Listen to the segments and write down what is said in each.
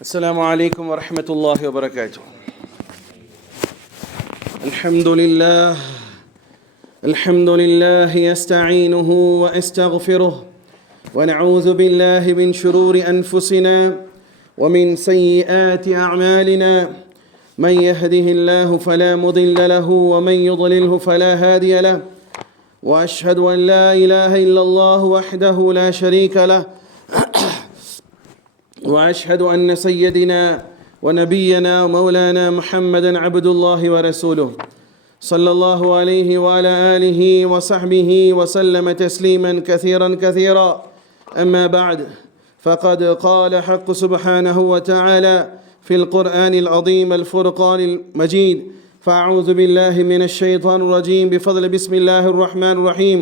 السلام عليكم ورحمة الله وبركاته. الحمد لله يستعينه وأستغفره ونعوذ بالله من شرور أنفسنا ومن سيئات أعمالنا من يهده الله فلا مضل له ومن يضلله فلا هادي له وأشهد أن لا إله إلا الله وحده لا شريك له وأشهد أن سيدنا ونبينا ومولانا محمدا عبد الله ورسوله صلى الله عليه وعلى آله وصحبه وسلم تسليما كثيرا أما بعد فقد قال حق سبحانه وتعالى في القرآن العظيم الفرقان المجيد فأعوذ بالله من الشيطان الرجيم بفضل بسم الله الرحمن الرحيم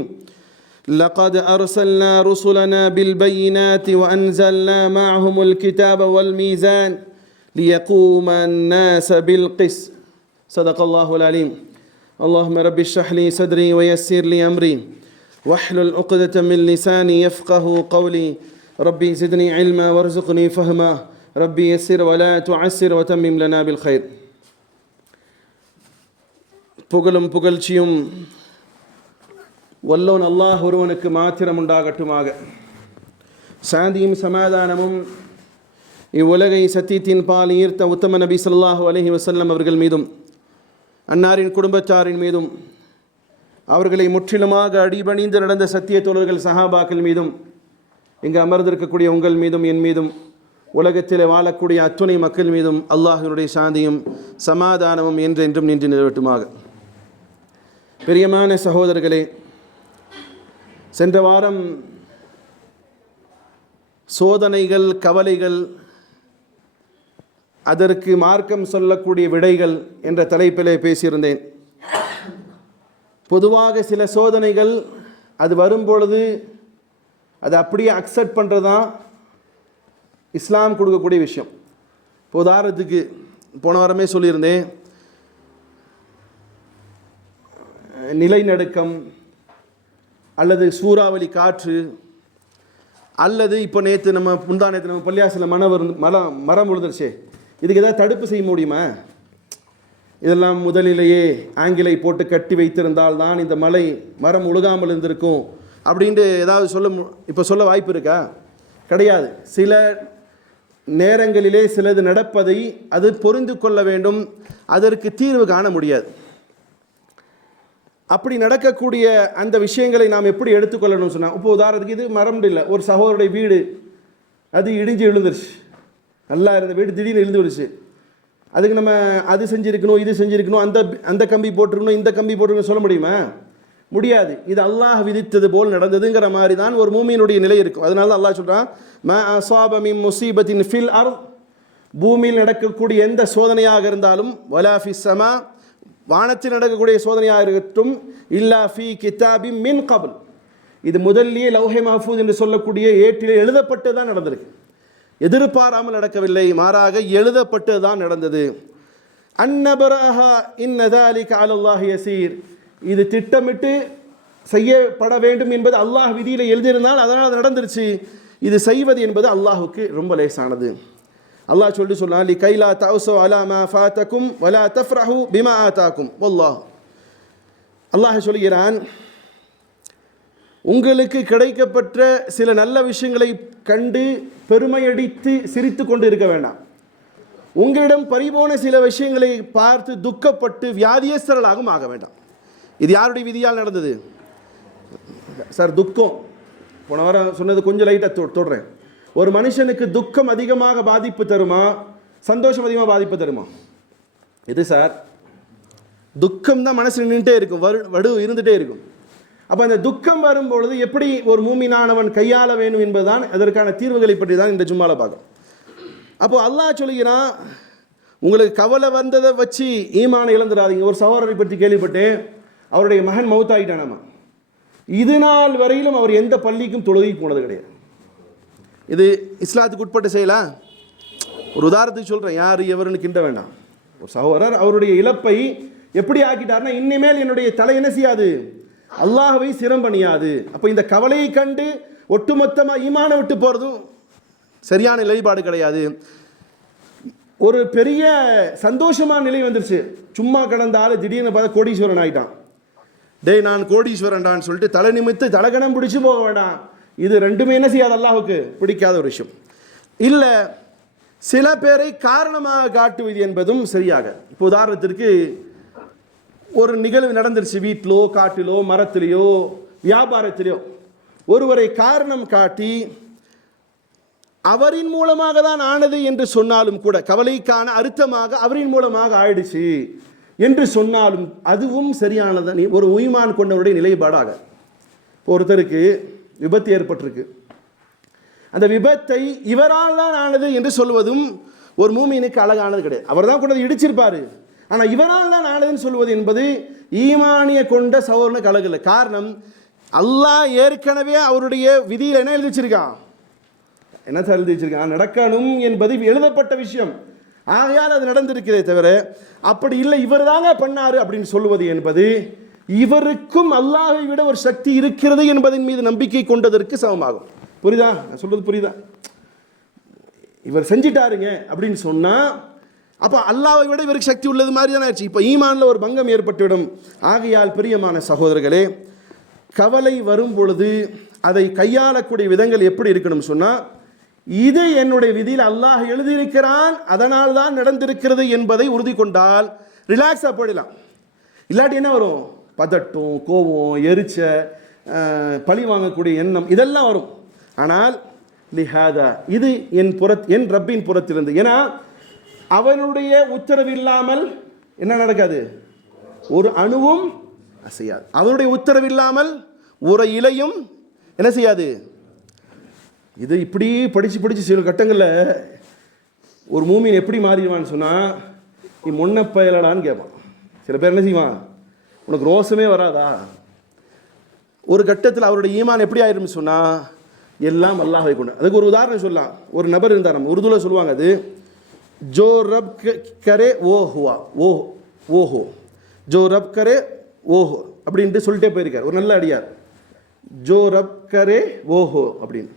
لقد أرسلنا رسلنا بالبينات وأنزلنا معهم الكتاب والميزان ليقوم الناس بالقسط صدق الله العليم. اللهم رب اشرح لي صدري ويسر لي أمري واحلل عقدة من لساني يفقه قولي ربي زدني علما وارزقني فهما ربي يسر ولا تعسر وتمم لنا بالخير. புகழும் புகழ்ச்சியும் வல்லோன் அல்லாஹ் ஒருவனுக்கு மாத்திரம் உண்டாகட்டுமாக. சாந்தியும் சமாதானமும் இவ்வுலகை சத்தியத்தின் பால் ஈர்த்த உத்தம நபி ஸல்லல்லாஹு அலைஹி வஸல்லம் அவர்கள் மீதும் அன்னாரின் குடும்பத்தாரின் மீதும் அவர்களை முற்றிலுமாக அடிபணிந்து நடந்த சத்திய தோழர்கள் சஹாபாக்கள் மீதும் இங்கு அமர்ந்திருக்கக்கூடிய உங்கள் மீதும் என் மீதும் உலகத்தில் வாழக்கூடிய அத்துணை மக்கள் மீதும் அல்லாஹ்வினுடைய சாந்தியும் சமாதானமும் என்றென்றும் நின்று நிலவட்டுமாக. பிரியமான சகோதரர்களே, சென்ற வாரம் சோதனைகள், கவலைகள், அதற்கு மார்க்கம் சொல்லக்கூடிய விடைகள் என்ற தலைப்பிலே பேசியிருந்தேன். பொதுவாக சில சோதனைகள் அது வரும்பொழுது அதை அப்படியே அக்செப்ட் பண்ணுறது தான் இஸ்லாம் கொடுக்கக்கூடிய விஷயம். இப்போ உதாரணத்துக்கு போன வாரமே சொல்லியிருந்தேன், நிலநடுக்கம் அல்லது சூறாவளி காற்று அல்லது இப்போ நேற்று முந்தானத்து நம்ம பள்ளியாசில் மரம் விழுந்துருச்சு, இதுக்கு ஏதாவது தடுப்பு செய்ய முடியுமா? இதெல்லாம் முதலிலேயே ஆங்கிலை போட்டு கட்டி வைத்திருந்தால் தான் இந்த மரம் உழுகாமல் இருந்திருக்கும் அப்படின்ட்டு ஏதாவது சொல்ல வாய்ப்பு இருக்கா? கிடையாது. சில நேரங்களிலே சிலது நடப்பதை அது பொருந்து கொள்ள வேண்டும், அதற்கு தீர்வு காண முடியாது. அப்படி நடக்கக்கூடிய அந்த விஷயங்களை நாம் எப்படி எடுத்துக்கொள்ளணும்னு சொன்னால், இப்போ உதாரணத்துக்கு இது மரம் இல்லை, ஒரு சகோதரருடைய வீடு அது இடிஞ்சு விழுந்துருச்சு, நல்லா இருந்த வீடு திடீர்னு இழுந்து விடுச்சு. அதுக்கு நம்ம அது செஞ்சுருக்கணும், இது செஞ்சுருக்கணும், அந்த கம்பி போட்டிருக்கணும், இந்த கம்பி போட்டிருக்கணும் சொல்ல முடியுமா? முடியாது. இது அல்லாஹ் விதித்தது போல் நடந்ததுங்கிற மாதிரி தான் ஒரு மூமியினுடைய நிலை இருக்கும். அதனால தான் அல்லாஹ் சொல்கிறான், ம அஸாப மின் முஸீபத்தின் ஃபில் அர்த், பூமியில் நடக்கக்கூடிய எந்த சோதனையாக இருந்தாலும், வலா ஃபிஸ் ஸமா, வானத்தில் நடக்கக்கூடிய சோதனையாக இருக்கட்டும், இல்லா ஃபி கிதாபி மின் கபல், இது முதல்லையே லௌஹே மஹ்ஃபூஸ் என்று சொல்லக்கூடிய ஏட்டிலே எழுதப்பட்டு தான் நடந்திருக்கு. எதிர்பாராமல் நடக்கவில்லை, மாறாக எழுதப்பட்டு தான் நடந்தது. அன்னபரஹா இன்னதாலிக அலல்லாஹி யசீர், இது திட்டமிட்டு செய்யப்பட வேண்டும் என்பது அல்லாஹ் விதியில் எழுதியிருந்தால் அதனால் அது நடந்துருச்சு. இது செய்வது என்பது அல்லாஹுக்கு ரொம்ப லேசானது. அல்லாஹ் சொன்னான், லி கைலா தஅஸு அலா மா ஃபாதகும் வலா தஃப்ரஹு பிமா ஆதாகும் வல்லாஹ். அல்லாஹ் சொல்கிறான், உங்களுக்கு கிடைக்கப்பட்ட சில நல்ல விஷயங்களை கண்டு பெருமையடித்து சிரித்து கொண்டு இருக்க வேண்டாம். உங்களிடம் பறிபோன சில விஷயங்களை பார்த்து துக்கப்பட்டு வியாதியஸ்தர்களாகவும் ஆக வேண்டாம். இது யாருடைய விதியால் நடந்தது? சார், துக்கம் போன வாரம் சொன்னது கொஞ்சம் லைட்டாக தொடுறேன். ஒரு மனுஷனுக்கு துக்கம் அதிகமாக பாதிப்பு தருமா, சந்தோஷம் அதிகமாக பாதிப்பு தருமா? எது சார்? துக்கம் தான் மனசு நின்றுட்டே இருக்கும், வடு இருந்துகிட்டே இருக்கும். அப்போ அந்த துக்கம் வரும்பொழுது எப்படி ஒரு மூமினானவன் கையாள வேண்டும் என்பதுதான் அதற்கான தீர்வுகளை பற்றி தான் இந்த ஜும்மால பார்க்கணும். அப்போ அல்லாஹ் சொல்கிறான், உங்களுக்கு கவலை வந்ததை வச்சு ஈமானை இழந்துடாதீங்க. ஒரு சகோதரரை பற்றி கேள்விப்பட்டேன், அவருடைய மகன் மௌத்தாயிட்டானாமா. இது நாள் வரையிலும் அவர் எந்த பள்ளிக்கும் தொழுகைக்கு போனது கிடையாது. இது இஸ்லாத்துக்கு உட்பட்ட செய்யலாம். ஒரு உதாரணத்துக்கு சொல்கிறேன், யார் எவருன்னு கிண்ட வேண்டாம். ஒரு சகோதரர் அவருடைய இழப்பை எப்படி ஆக்கிட்டார்னா, இனிமேல் என்னுடைய தலை என்ன செய்யாது, அல்லாஹ்வை சிரம் பண்ணியாது. அப்போ இந்த கவலையை கண்டு ஒட்டுமொத்தமாக ஈமான விட்டு போகிறதும் சரியான நிலைப்பாடு கிடையாது. ஒரு பெரிய சந்தோஷமான நிலை வந்துருச்சு. சும்மா கடந்த ஆள் திடீர்னு பார்த்தா கோடீஸ்வரன் ஆகிட்டான். டேய் நான் கோடீஸ்வரன்டான்னு சொல்லிட்டு தலை நிமித்து தலைகணம் பிடிச்சி போக வேண்டாம். இது ரெண்டுமே என்ன செய்யாது, அல்லாஹுக்கு பிடிக்காத ஒரு விஷயம். இல்லை சில பேரை காரணமாக காட்டுவது என்பதும் சரியாக. இப்போ உதாரணத்திற்கு ஒரு நிகழ்வு நடந்துருச்சு, வீட்டிலோ காட்டிலோ மரத்திலேயோ வியாபாரத்திலேயோ ஒருவரை காரணம் காட்டி அவரின் மூலமாக தான் ஆனது என்று சொன்னாலும் கூட, கவலைக்கான அர்த்தமாக அவரின் மூலமாக ஆயிடுச்சு என்று சொன்னாலும் அதுவும் சரியானது ஒரு ஈமான் கொண்டவருடைய நிலைப்பாடாக. ஒருத்தருக்கு விபத்து ஏற்பட்டிருக்கு, அந்த விபத்தை இவரால் தான் ஆனது என்று சொல்வதும் ஒரு மூமினுக்கு அழகானது கிடையாது. அவர் தான் கொண்டு இடிச்சிருப்பாரு, ஆனால் இவரால் தான் ஆனதுன்னு சொல்வது என்பது ஈமானிய கொண்ட சகோதரனுக்கு அழகு இல்லை. காரணம், அல்லாஹ் ஏற்கனவே அவருடைய விதியில் என்ன எழுதி வச்சிருக்கான், என்ன சார் எழுதி வச்சிருக்கான், நடக்கணும் என்பது எழுதப்பட்ட விஷயம். ஆகையால் அது நடந்திருக்கிறதே தவிர அப்படி இல்லை இவர் தாங்க பண்ணாரு அப்படின்னு சொல்லுவது என்பது இவருக்கும் அல்லாஹை விட ஒரு சக்தி இருக்கிறது என்பதன் மீது நம்பிக்கை கொண்டதற்கு சமமாகும். புரியுதா நான் சொல்றது, புரியுதா? இவர் செஞ்சிட்டாருங்க அப்படின்னு சொன்னா அப்ப அல்லாஹ்வை விட இவருக்கு சக்தி உள்ளது மாதிரி தானே ஆச்சு. இப்போ ஈமான்ல ஒரு பங்கம் ஏற்பட்டுவிடும். ஆகையால் பிரியமான சகோதரர்களே, கவலை வரும் பொழுது அதை கையாளக்கூடிய விதங்கள் எப்படி இருக்கணும் சொன்னா, இது என்னுடைய விதியில் அல்லாஹ் எழுதியிருக்கிறான் அதனால் தான் நடந்திருக்கிறது என்பதை உறுதி கொண்டால் ரிலாக்ஸாக போயிடலாம். இல்லாட்டி என்ன வரும், பதட்டம், கோபம், எரிச்ச, பழி வாங்கக்கூடிய எண்ணம் இதெல்லாம் வரும். ஆனால் லிஹாதா இது என் ரப்பின் புறத்திலிருந்து, ஏன்னா அவனுடைய உத்தரவு இல்லாமல் என்ன நடக்காது, ஒரு அணுவும் அசையாது. அவனுடைய உத்தரவு இல்லாமல் ஒரு இலையும் என்ன செய்யாது. இது இப்படி படித்து சில கட்டங்களில் ஒரு மூமின் எப்படி மாறிடுவான்னு சொன்னால், நீ முன்ன பயலடான்னு கேட்பான். சில பேர் என்ன செய்வான், உனக்கு ரோசமே வராதா. ஒரு கட்டத்தில் அவருடைய ஈமான் எப்படி ஆயிரும்னு சொன்னால் எல்லாம் அல்லாஹ்வை கொண்டு. அதுக்கு ஒரு உதாரணம் சொல்லலாம். ஒரு நபர் இருந்தார், நம்ம உருதுல சொல்லுவாங்க, அது ஜோ ரப் கரே ஓ ஹுவா ஓஹோ ஜோ ரப் கரே ஓஹோ அப்படின்ட்டு சொல்லிட்டே போயிருக்கார் ஒரு நல்ல அடியார். ஜோ ரப் கரே ஓஹோ அப்படின்னு,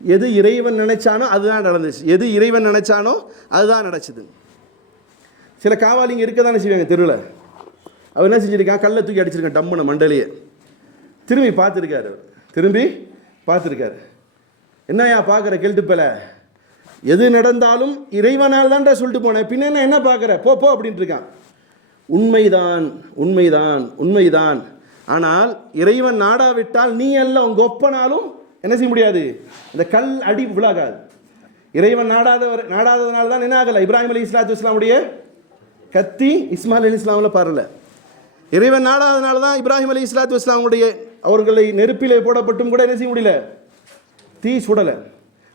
எது இறைவன் நினைச்சானோ அதுதான் நடந்துச்சு, எது இறைவன் நினைச்சானோ அதுதான் நடச்சுது. சில காவாலிங்க இருக்க தானே செய்வாங்க தெருவில். அவர் என்ன செஞ்சுருக்கான், கல்லை தூக்கி அடிச்சிருக்கான் டம்முன மண்டலையே. திரும்பி பார்த்துருக்காரு. என்னையா பார்க்குற கெல்ட்டு போல, எது நடந்தாலும் இறைவனால் தான்டா சொல்லிட்டு போனேன், பின்ன என்ன பார்க்குற, போ அப்படின்ட்டு இருக்கான். உண்மைதான். ஆனால் இறைவன் நாடாவிட்டால் நீ அல்ல உங்க ஒப்பனாலும் என்ன செய்ய முடியாது, இந்த கல் அடி விழாகாது. இறைவன் நாடாததுனால தான் என்ன ஆகலை, இப்ராஹிம் அலைஹிஸ்ஸலாத்து வஸ்ஸலாமுடைய கத்தி இஸ்மாயில் அலைஹிஸ்ஸலாமில் பாருல. இறைவன் நாடாததுனால தான் இப்ராஹிம் அலைஹிஸ்ஸலாத்து வஸ்ஸலாமுடைய அவர்களை நெருப்பிலே போடப்பட்டும் கூட என்ன செய்ய முடியல, தீ சுடலை.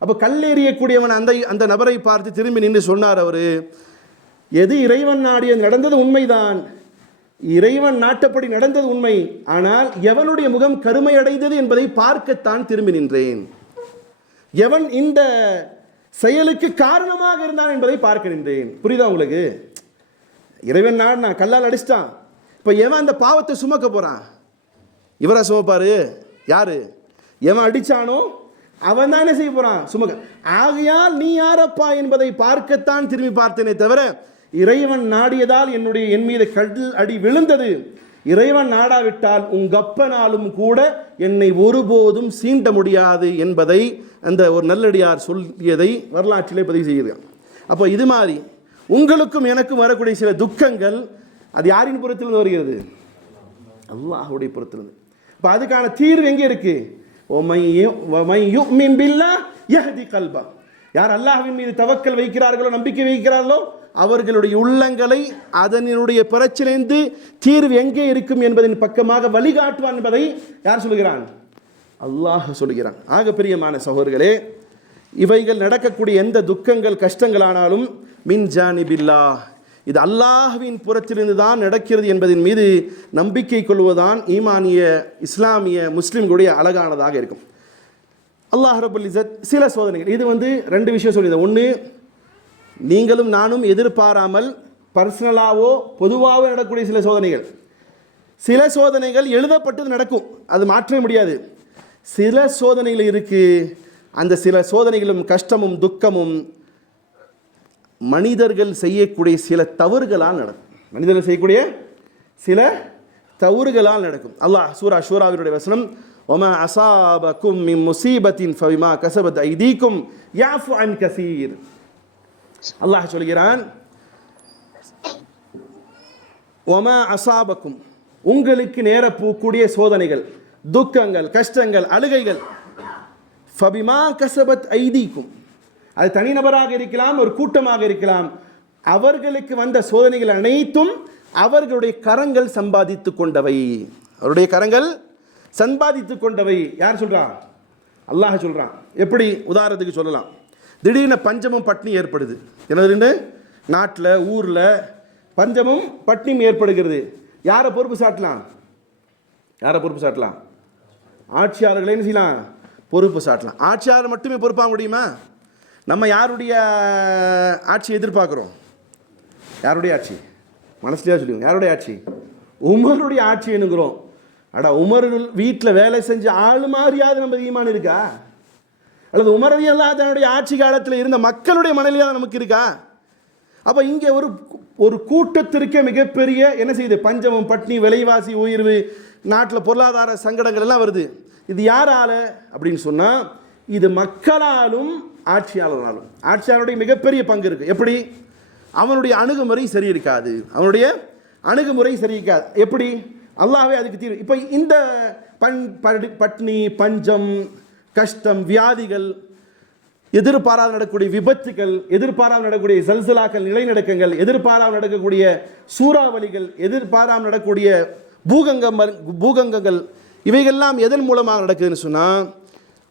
அப்போ கல் எறியக்கூடியவன் அந்த நபரை பார்த்து திரும்பி நின்று சொன்னார் அவர், எது இறைவன் நாடிய நடந்தது உண்மைதான், இறைவன் நாட்டப்படி நடந்தது உண்மை, ஆனால் எவனுடைய முகம் கருமையடைந்தது என்பதை பார்க்கத்தான் திரும்பி நின்றேன், எவன் இந்த செயலுக்கு காரணமாக இருந்தான் என்பதை பார்க்க நின்றேன். புரியுதா உங்களுக்கு? இறைவன் நாடினா கல்லால் அடிச்சிட்டான், இப்போ எவன் அந்த பாவத்தை சுமக்க போறான், இவரா சுமப்பாரு, யாரு எவன் அடிச்சானோ அவன் தான் என்ன செய்ய போறான், சுமக்க. ஆகையால் நீ யாரப்பா என்பதை பார்க்கத்தான் திரும்பி பார்த்தேனே தவிர இறைவன் நாடியதால் என் மீது கல் அடி விழுந்தது, இறைவன் நாடாவிட்டால் உங்கப்பனாலும் கூட என்னை ஒருபோதும் சீண்ட முடியாது என்பதை அந்த ஒரு நல்லடியார் சொல்லியதை வரலாற்றிலே பதிவு செய்கிறார். அப்போ இது மாதிரி உங்களுக்கும் எனக்கும் வரக்கூடிய சில துக்கங்கள் அது யாரின் புறத்திலிருந்து வருகிறது, அல்லாஹ்வுடைய புறத்திலிருந்து. இப்போ அதுக்கான தீர்வு எங்கே இருக்கு, யார் அல்லாஹ்வின் மீது தவக்கல் வைக்கிறார்களோ, நம்பிக்கை வைக்கிறார்களோ, அவர்களுடைய உள்ளங்களை அதனுடைய பிரச்சனைந்து தீர்வு எங்கே இருக்கும் என்பதன் பக்கமாக வழிகாட்டுவான் என்பதை யார் சொல்கிறான், அல்லாஹ் சொல்கிறான். ஆக பிரியமான சகோதரர்களே, இவைகள் நடக்கக்கூடிய எந்த துக்கங்கள் கஷ்டங்களானாலும் மின் ஜானிபில்லாஹ், இது அல்லாஹ்வின் புறத்திலிருந்து தான் நடக்கிறது என்பதன் மீது நம்பிக்கை கொள்வதுதான் ஈமானிய இஸ்லாமிய முஸ்லிம்களுடைய அழகானதாக இருக்கும். அல்லாஹ் ரப்பல் இஸ்ஸத் சில சோதனைகள், இது ரெண்டு விஷயம் சொல்லியிருந்தேன். ஒன்று, நீங்களும் நானும் எதிர்பாராமல் பர்சனலாவோ பொதுவாகவோ நடக்கக்கூடிய சில சோதனைகள். சில சோதனைகள் எழுதப்பட்டது நடக்கும், அது மாற்ற முடியாது. சில சோதனைகள் இருக்கு, அந்த சில சோதனைகளும் கஷ்டமும் துக்கமும் மனிதர்கள் செய்யக்கூடிய சில தவறுகளால் நடக்கும். மனிதர்கள் செய்யக்கூடிய சில தவறுகளால் நடக்கும். அல்லாஹ் சூரா ஷூராவினுடைய வசனம், ஒமா அசாபக்கும் மின் முசீபத்தின் ஃபபிமா கஸபத் ஐதீக்கும் யாஃபு அன் கஸீர். அல்லாஹ் சொல்கிறான், ஒமா அசாபக்கும், உங்களுக்கு நேரப்போக்கூடிய சோதனைகள், துக்கங்கள், கஷ்டங்கள், அழுகைகள், ஃபபிமா கஸபத் ஐதீக்கும், அது தனிநபராக இருக்கலாம், ஒரு கூட்டமாக இருக்கலாம், அவர்களுக்கு வந்த சோதனைகள் அனைத்தும் அவர்களுடைய கரங்கள் சம்பாதித்து கொண்டவை. அவருடைய கரங்கள் சம்பாதித்து கொண்டவை. யார் சொல்றான்? அல்லாஹ் சொல்றான். எப்படி? உதாரணத்துக்கு சொல்லலாம், திடீர்னு பஞ்சமும் பட்னி ஏற்படுது. என்னதுன்னு நாட்டில் ஊரில் பஞ்சமும் பட்னியும் ஏற்படுகிறது. யாரை பொறுப்பு சாட்டலாம்? யாரை பொறுப்பு சாட்டலாம்? ஆட்சியாளர்களை என்ன செய்யலாம்? பொறுப்பு சாட்டலாம். ஆட்சியாளர் மட்டுமே பொறுப்பாக முடியுமா? நம்ம யாருடைய ஆட்சி எதிர்பார்க்குறோம்? யாருடைய ஆட்சி? மனசுலையா சொல்லுங்க, யாருடைய ஆட்சி? உமருடைய ஆட்சி என்கிறோம். அடா, உமர் வீட்டில் வேலை செஞ்ச ஆளு மாதிரியாவது நம்ம ஈமான் இருக்கா? அல்லது உமரதி அல்லாஹ் தன்னுடைய ஆட்சி காலத்தில் இருந்த மக்களுடைய மனநிலையாக நமக்கு இருக்கா? அப்போ இங்கே ஒரு கூட்டத்திற்கே மிகப்பெரிய என்ன செய்யுது? பஞ்சமும் பட்னி, விலைவாசி உயர்வு, நாட்டில் பொருளாதார சங்கடங்கள் எல்லாம் வருது. இது யாரால அப்படின்னு சொன்னால், இது மக்களாலும் ஆட்சியாளராலும். ஆட்சியாளருடைய மிகப்பெரிய பங்கு இருக்குது. எப்படி? அவனுடைய அணுகுமுறை சரி இருக்காது. அவனுடைய அணுகுமுறை சரி இருக்காது. எப்படி? அல்லாஹ்வே அதுக்கு தீர்வு. இப்போ இந்த பட்னி, பஞ்சம், கஷ்டம், வியாதிகள், எதிர்பாராத நடக்கக்கூடிய விபத்துகள், எதிர்பாராமல் நடக்கக்கூடிய சல்சலாக்கள், நிலைநடுக்கங்கள், எதிர்பாராமல் நடக்கக்கூடிய சூறாவளிகள், எதிர்பாராமல் நடக்கக்கூடிய பூகங்கங்கள், இவைகள்லாம் எதன் மூலமாக நடக்குதுன்னு சொன்னால்,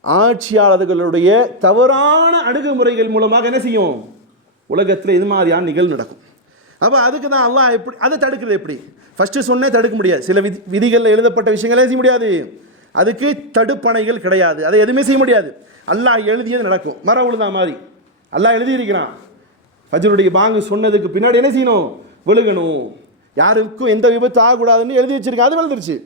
ஆட்சியாளர்களுடைய தவறான அணுகுமுறைகள் மூலமாக என்ன செய்யும்? உலகத்தில் இது மாதிரியான நிகழ்வு நடக்கும். அப்போ அதுக்கு தான் அல்லாஹ் எப்படி அதை தடுக்கிறது? எப்படி? ஃபஸ்ட்டு சொன்னே தடுக்க முடியாது. சில விதிகளில் எழுதப்பட்ட விஷயங்களே செய்ய முடியாது. அதுக்கு தடுப்பணைகள் கிடையாது. அதை எதுவுமே செய்ய முடியாது. அல்லாஹ் எழுதியது நடக்கும். மரம் விழுதா மாதிரி அல்லாஹ் எழுதியிருக்கிறான். ஃபஜ்ருடைய பாங்கு சொன்னதுக்கு பின்னாடி என்ன செய்யணும்? விழுகணும், யாருக்கும் எந்த விபத்து ஆகக்கூடாதுன்னு எழுதி வச்சிருக்கேன். அது விழுந்துருச்சு.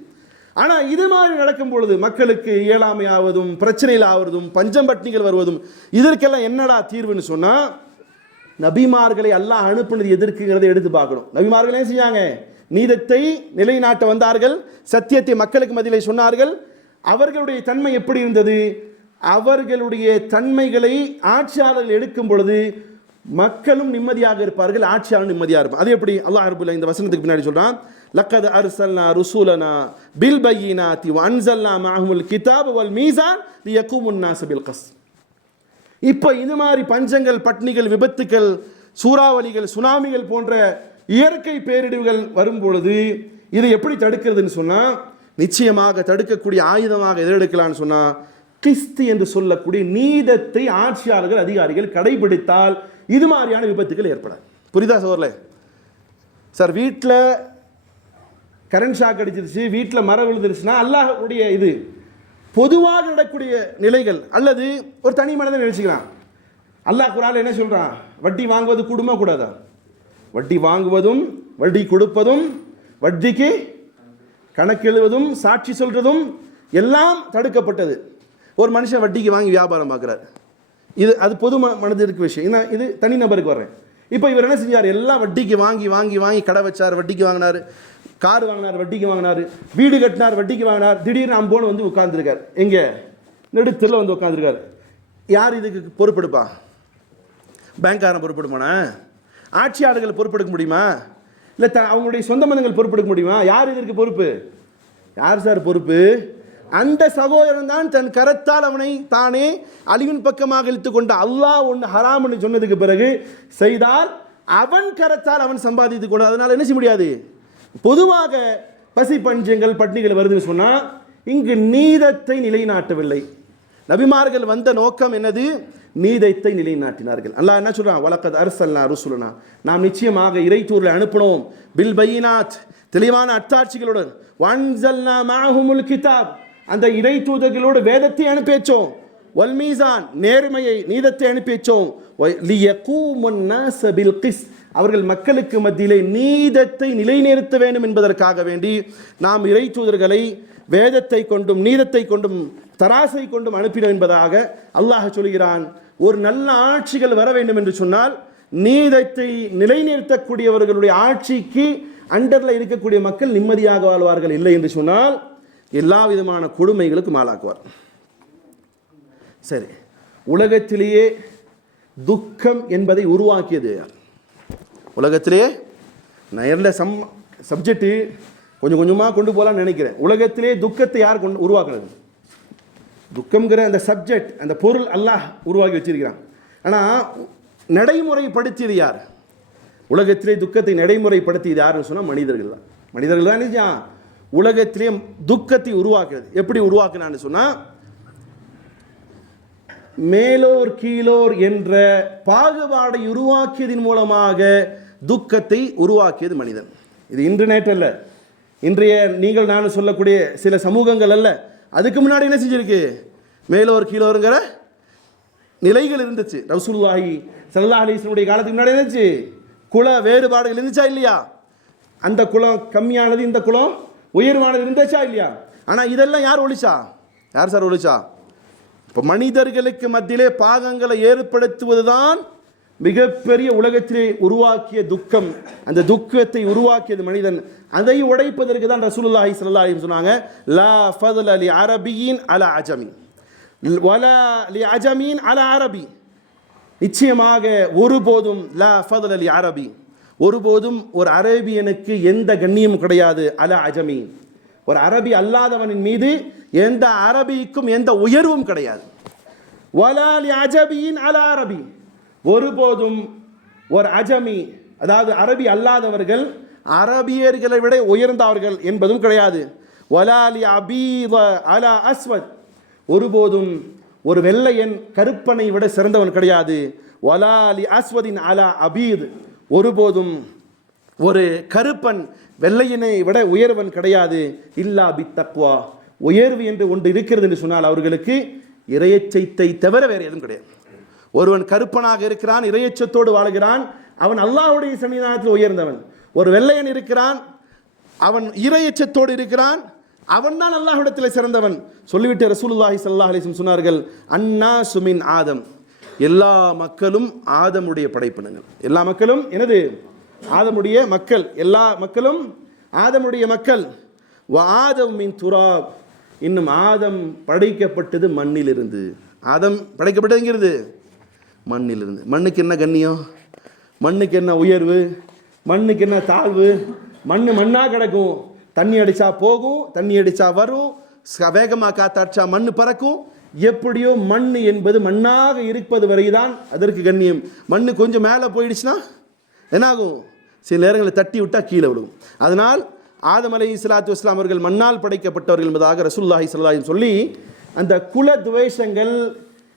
ஆனால் இது மாதிரி நடக்கும் பொழுது மக்களுக்கு இயலாமை ஆவதும், பிரச்சனைகள் ஆவதும், பஞ்சம் பட்னிகள் வருவதும், இதற்கெல்லாம் என்னடா தீர்வுன்னு சொன்னால், நபிமார்களை அல்லாஹ் அனுப்புனது எதற்குங்கிறத எடுத்து பார்க்கணும். நபிமார்கள் என்ன செஞ்சாங்க? நீதத்தை நிலைநாட்ட வந்தார்கள், சத்தியத்தை மக்களுக்கு மத்தியிலே சொன்னார்கள். அவர்களுடைய தன்மை எப்படி இருந்தது? அவர்களுடைய தன்மைகளை ஆட்சியாளர்கள் எடுக்கும் பொழுது மக்களும் நிம்மதியாக இருப்பார்கள், ஆட்சியாளரும் நிம்மதியாக இருப்பார். அது எப்படி? அல்லாஹ் ரப்பல் இந்த வசனத்துக்கு பின்னாடி சொல்றான், லக்கத் அர்சல்னா ருசூலனா பில் பையினாத்தி வ அன்ஸல்னா மஅஹுல் கிதாப வல் மீசான் லியகூமுன் நாஸ பில் கிஸ்த். இப்போ இது மாதிரி பஞ்சங்கள், பட்னிகள், விபத்துக்கள், சூறாவளிகள், சுனாமிகள் போன்ற இயற்கை பேரிடர்கள் வரும் பொழுது இதை எப்படி தடுக்கிறதுன்னு சொன்னால், நிச்சயமாக தடுக்கக்கூடிய ஆயுதமாக எதை எடுக்கலான்னு சொன்னால், கிஸ்து என்று சொல்லக்கூடிய நீதத்தை ஆட்சியாளர்கள், அதிகாரிகள் கடைபிடித்தால் இது மாதிரியான விபத்துக்கள் ஏற்படாது. புரியுதா சோர்ல? சார், வீட்டில் கரண்ட் ஷாக் அடிச்சிருச்சு, வீட்டில் மரம் விழுந்துருச்சுன்னா அல்லாஹ்வுடைய இது பொதுவாக நடக்கக்கூடிய நிலைகள், அல்லது ஒரு தனி மனிதன் நினைச்சுக்கலாம். அல்லாஹ் குர்ஆன்ல என்ன சொல்றான்? வட்டி வாங்குவது கூடுமா கூடாதா? வட்டி வாங்குவதும், வட்டி கொடுப்பதும், வட்டிக்கு கணக்கெழுவதும், சாட்சி சொல்றதும் எல்லாம் தடுக்கப்பட்டது. ஒரு மனுஷன் வட்டிக்கு வாங்கி வியாபாரம் பார்க்குறாரு, அது பொது மனிதருக்கு விஷயம். இது தனிநபருக்கு வர்றேன். இப்போ இவர் என்ன செஞ்சார்? எல்லாம் வட்டிக்கு வாங்கி வாங்கி வாங்கி கடை வச்சார், வட்டிக்கு வாங்கினார், கார் வாங்கினார், வட்டிக்கு வாங்கினார், வீடு கட்டினார், வட்டிக்கு வாங்கினார். திடீர்னு அம்போன்னு வந்து உட்கார்ந்துருக்கார். எங்கே? நெடுத்தில் வந்து உட்காந்துருக்கார். யார் இதுக்கு பொறுப்பெடுப்பா? பேங்க்காரன் பொறுப்பெடுப்பானா? ஆட்சியாளர்கள் பொறுப்பெடுக்க முடியுமா? இல்லை அவங்களுடைய சொந்த மந்தங்கள் பொறுப்பெடுக்க முடியுமா? யார் இதற்கு பொறுப்பு? யார் சார் பொறுப்பு? அந்த சகோதரன் தான் தன் கரத்தால் அவனை தானே அழிவின் பக்கமாக இழுத்து கொண்ட. அல்லாஹ் ஒன்று ஹராம்னு சொன்னதுக்கு பிறகு செய்தால் அவன் கரத்தால் அவன் சம்பாதித்து கொண்டு, அதனால் என்ன செய்ய முடியாது? பொதுவாக பசி பஞ்சங்கள், பட்னிகள் வருதுன்னு சொன்னால் இங்கு நீதத்தை நிலைநாட்டவில்லை. நபிமார்கள் வந்த நோக்கம் என்னது? நீதத்தை நிலைநாட்டினார்கள். அல்லாஹ் என்ன சொல்றான்? வலக்கத் அர்சல்னா ருசுலனா, நாம் நிச்சயமாக இறைத்தூரில் அனுப்பினோம், பில் பையினாத், தெளிவான அத்தாட்சிகளுடன், வன்சல்னா மஅஹுமுல் கிதாப், அந்த இறை தூதர்களோடு வேதத்தை அனுப்பி வச்சோம், வல் மீசான், நேர்மையை, நீதத்தை அனுப்பி வச்சோம், லியகூமுன் நாஸ பில் கிஸ், அவர்கள் மக்களுக்கு மத்தியிலே நீதத்தை நிலைநிறுத்த வேண்டும் என்பதற்காக வேண்டி நாம் இறை தூதர்களை வேதத்தை கொண்டும் நீதத்தை கொண்டும் தராசை கொண்டும் அனுப்பினோம் என்பதாக அல்லாஹ் சொல்கிறான். ஒரு நல்ல ஆட்சிகள் வர வேண்டும் என்று சொன்னால் நீதத்தை நிலைநிறுத்தக்கூடியவர்களுடைய ஆட்சிக்கு அண்டரில் இருக்கக்கூடிய மக்கள் நிம்மதியாக வாழ்வார்கள். இல்லை என்று சொன்னால் எல்லா விதமான கொடுமைகளுக்கும் ஆளாக்குவார். சரி, உலகத்திலேயே துக்கம் என்பதை உருவாக்கியது யார்? உலகத்திலேயே நான் இருந்த சப்ஜெக்டு கொஞ்சம் கொஞ்சமாக கொண்டு போகலான்னு நினைக்கிறேன். உலகத்திலே துக்கத்தை யார் உருவாக்குனது? துக்கம்ங்கிற அந்த சப்ஜெக்ட், அந்த பொருள் அல்லாஹ் உருவாக்கி வச்சிருக்கிறான். ஆனால் நடைமுறைப்படுத்தியது யார்? உலகத்திலே துக்கத்தை நடைமுறைப்படுத்தியது யாருன்னு சொன்னால் மனிதர்கள் தான். மனிதர்கள் தான் நிஜம் உலகத்திலே துக்கத்தை உருவாக்குறது. எப்படி உருவாக்குனான்னு சொன்னால், மேலோர் கீழோர் என்ற பாகுபாடை உருவாக்கியதன் மூலமாக துக்கத்தை உருவாக்கியது மனிதன். இது இன்று நேற்று அல்ல, இன்றைய நீங்கள் நான் சொல்லக்கூடிய சில சமூகங்கள் அல்ல. அதுக்கு முன்னாடி என்ன செஞ்சிருக்கு? மேலோர் கீழோருங்கிற நிலைகள் இருந்துச்சு. ரசூலுல்லாஹி ஸல்லல்லாஹு அலைஹி வஸல்லம் காலத்துக்கு முன்னாடி இருந்துச்சு. குல வேறுபாடுகள் இருந்துச்சா இல்லையா? அந்த குலம் கம்மியானது, இந்த குலம் உயர்வானது இருந்துச்சா இல்லையா? ஆனால் இதெல்லாம் யார் ஒழிச்சா? யார் சார் ஒழிச்சா? இப்போ மனிதர்களுக்கு மத்தியிலே பாகங்களை ஏற்படுத்துவதுதான் மிகப்பெரிய உலகத்திலே உருவாக்கிய துக்கம். அந்த துக்கத்தை உருவாக்கியது மனிதன். அதை உடைப்பதற்கு தான் ரசூலுல்லாஹி ஸல்லல்லாஹு அலைஹி வஸல்லம் சொன்னாங்க, லா ஃபضل லிஅரபியின் அலா அஜமி வலா லிஅஜமின் அலா அரபி. நிச்சயமாக ஒருபோதும் லா ஃபضل லிஅரபி, ஒருபோதும் ஒரு அரேபியனுக்கு எந்த கண்ணியமும் கிடையாது. அலா அஜமி, ஒரு அரபி அல்லாதவனின் மீது எந்த அரபிக்கும் எந்த உயர்வும் கிடையாது. வலா லிஅஜமின் அலா அரபி, ஒருபோதும் ஒரு அஜமி, அதாவது அரபி அல்லாதவர்கள் அரபியர்களை விட உயர்ந்தவர்கள் என்பதும் கிடையாது. வலாலி அபீத அலா அஸ்வத், ஒருபோதும் ஒரு வெள்ளையன் கருப்பனை விட சிறந்தவன் கிடையாது. வலாலி அஸ்வதின் அலா அபீத், ஒருபோதும் ஒரு கருப்பன் வெள்ளையனை விட உயர்வன் கிடையாது. இல்லா பி தக்வா, உயர்வு என்று ஒன்று இருக்கிறது என்று சொன்னால் அவர்களுக்கு இறையச்சத்தை தவிர வேறு எதுவும் கிடையாது. ஒருவன் கருப்பனாக இருக்கிறான், இறையச்சத்தோடு வாழ்கிறான், அவன் அல்லாஹ்வுடைய சன்னிதானத்தில் உயர்ந்தவன். ஒரு வெள்ளையன் இருக்கிறான், அவன் இறையச்சத்தோடு இருக்கிறான், அவன் தான் அல்லாஹ்விடத்தில் சிறந்தவன். சொல்லிவிட்டு ரசூலுல்லாஹி ஸல்லல்லாஹு அலைஹி வஸல்லம் சொன்னார்கள், அன்னாசு மின் ஆதம், எல்லா மக்களும் ஆதமுடைய படைப்பினங்கள். எல்லா மக்களும் எனது ஆதமுடைய மக்கள், எல்லா மக்களும் ஆதமுடைய மக்கள். வ ஆதம் மின் துராப், இன்னும் ஆதம் படைக்கப்பட்டது மண்ணிலிருந்து. ஆதம் படைக்கப்பட்டது எங்கிருந்து? மண்ணிலிருந்து. மண்ணுக்கு என்ன கண்ணியம்? மண்ணுக்கு என்ன உயர்வு? மண்ணுக்கு என்ன தாழ்வு? மண்ணு மண்ணாக கிடக்கும். தண்ணி அடித்தா போகும், தண்ணி அடித்தா வரும், வேகமாக காத்தாச்சா மண் பறக்கும். எப்படியோ மண் என்பது மண்ணாக இருப்பது வரைதான் அதற்கு கண்ணியம். மண் கொஞ்சம் மேலே போயிடுச்சுன்னா என்னாகும்? சில நேரங்களில் தட்டி விட்டால் கீழே விடும். அதனால் ஆதம் அலைஹிஸ்ஸலாத்து வஸ்ஸலாம் அவர்கள் மண்ணால் படைக்கப்பட்டவர்கள் என்பதாக ரசூலுல்லாஹி ஸல்லல்லாஹு அலைஹி வஸல்லம் சொல்லி, அந்த குல துவேஷங்கள்,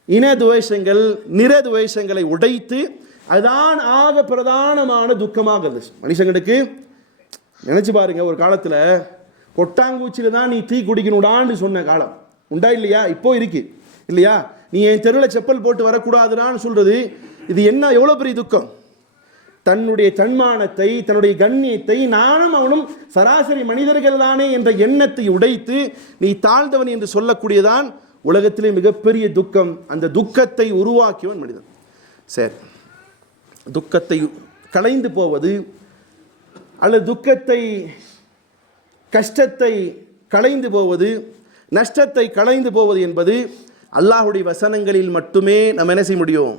இன துவேஷங்கள், நிற துவேஷங்களை உடைத்து அதுதான் ஆக பிரதானமான துக்கமாக இருந்துச்சு மனுஷங்களுக்கு. நினச்சி பாருங்க, ஒரு காலத்தில் கொட்டாங்குச்சியில் தான் நீ டீ குடிக்கணுடான்னு சொன்ன காலம் உண்டா இல்லையா? இப்போ இருக்கு இல்லையா? நீ என் தெருவில் செப்பல் போட்டு வரக்கூடாதுடான்னு சொல்கிறது, இது என்ன எவ்வளோ பெரிய துக்கம்! தன்னுடைய தன்மானத்தை, தன்னுடைய கண்ணியத்தை, நானும் அவனும் சராசரி மனிதர்கள் தானே என்ற எண்ணத்தை உடைத்து நீ தாழ்ந்தவன் என்று சொல்லக்கூடியதான் உலகத்திலே மிகப்பெரிய துக்கம். அந்த துக்கத்தை உருவாக்கியவன் மனிதன். சரி, துக்கத்தை களைந்து போவது அல்லது துக்கத்தை, கஷ்டத்தை களைந்து போவது, நஷ்டத்தை களைந்து போவது என்பது அல்லாஹ்வுடைய வசனங்களில் மட்டுமே நம்ம என்ன செய்ய முடியும்?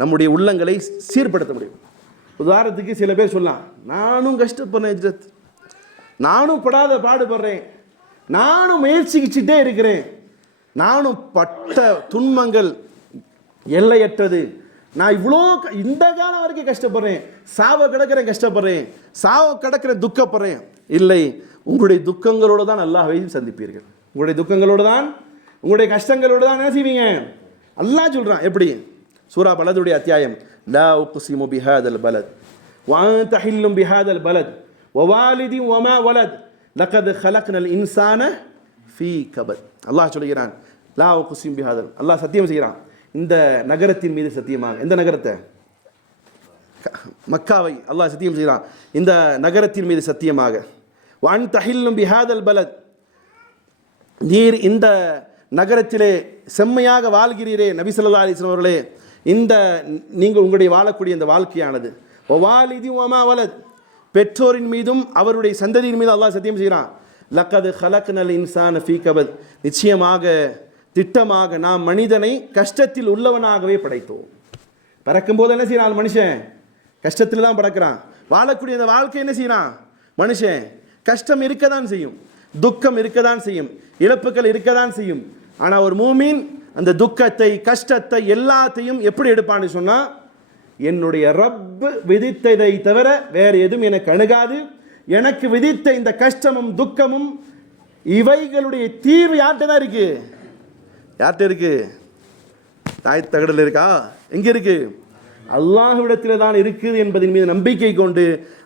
நம்முடைய உள்ளங்களை சீர்படுத்த முடியும். உதாரணத்துக்கு சில பேர் சொல்லலாம், நானும் கஷ்டப்படுறேன், நானும் படாத பாடுபடுறேன், நானும் முயற்சிக்கிட்டே இருக்கிறேன், நானும் பட்ட துன்பங்கள் எல்லையற்றது, நான் இவ்வளோ இந்த காலம் வரைக்கும் கஷ்டப்படுறேன், சாவ கிடக்கிறேன் கஷ்டப்படுறேன், சாவ கிடக்கிறேன் துக்கப்படுறேன். இல்லை, உங்களுடைய துக்கங்களோடு தான் அல்லாஹ்வையும் சந்திப்பீர்கள். உங்களுடைய துக்கங்களோடு தான், உங்களுடைய கஷ்டங்களோடு தான் என்ன செய்வீங்க? அல்லாஹ் சொல்கிறான். எப்படி? சூரா பலதுடைய அத்தியாயம், லா உக்ஸிமு பிஹாதல் பலத் வ அன்த ஹில்லும் பிஹாதல் பலத் வ வாலிதி வ மா வலத் லகத் ஹலக்னல் இன்சான ஃபீ கபத். அல்லாஹ் சொல்கிறான், லா உக்ஸிமு பிஹாதல், அல்லாஹ் சத்தியம் செய்கிறான் இந்த நகரத்தின் மீது சத்தியமாக. எந்த நகரத்தை? மக்காவை அல்லாஹ் சத்தியம் செய்கிறான், இந்த நகரத்தின் மீது சத்தியமாக. வ அன்த ஹில்லும் பிஹாதல் பலத், நீர் இந்த நகரத்திலே செம்மையாக வாழ்கிறீரே நபி ஸல்லல்லாஹு அலைஹி வஸல்லம் அவர்களே, இந்த நீங்கள் உங்களுடைய வாழக்கூடிய இந்த வாழ்க்கையானது வாலிதி வமா வலத், பெற்றோரின் மீதும் அவருடைய சந்ததியின் மீதும் அல்லாஹ் சத்தியம் செய்கிறான். லக்கது ஹலக்னல் இன்சான ஃபீ கபத், நிச்சயமாக திட்டமாக நாம் மனிதனை கஷ்டத்தில் உள்ளவனாகவே படைத்தோம். பறக்கும்போது என்ன செய்யறான் மனுஷன்? கஷ்டத்தில் தான் பறக்கிறான். வாழக்கூடிய அந்த வாழ்க்கை என்ன செய்யறான் மனுஷன்? கஷ்டம் இருக்க தான் செய்யும், துக்கம் இருக்க தான் செய்யும், இழப்புகள் இருக்க தான் செய்யும். ஆனால் ஒரு மூமின் அந்த துக்கத்தை கஷ்டத்தை எல்லாத்தையும் எப்படி எடுப்பான்னு சொன்னால், என்னுடைய ரப் விதித்ததை தவிர வேறு எதுவும் எனக்கு அணுகாது, எனக்கு விதித்த இந்த கஷ்டமும் துக்கமும் இவைகளுடைய தீர்வு யார்கிட்ட தான் இருக்கு? யார்கிட்ட இருக்கு? தாய் தகடல் இருக்கா? எங்க இருக்கு? அல்லாஹ்விடத்தில் தான் இருக்குது என்பதின் மீது நம்பிக்கை கொண்டு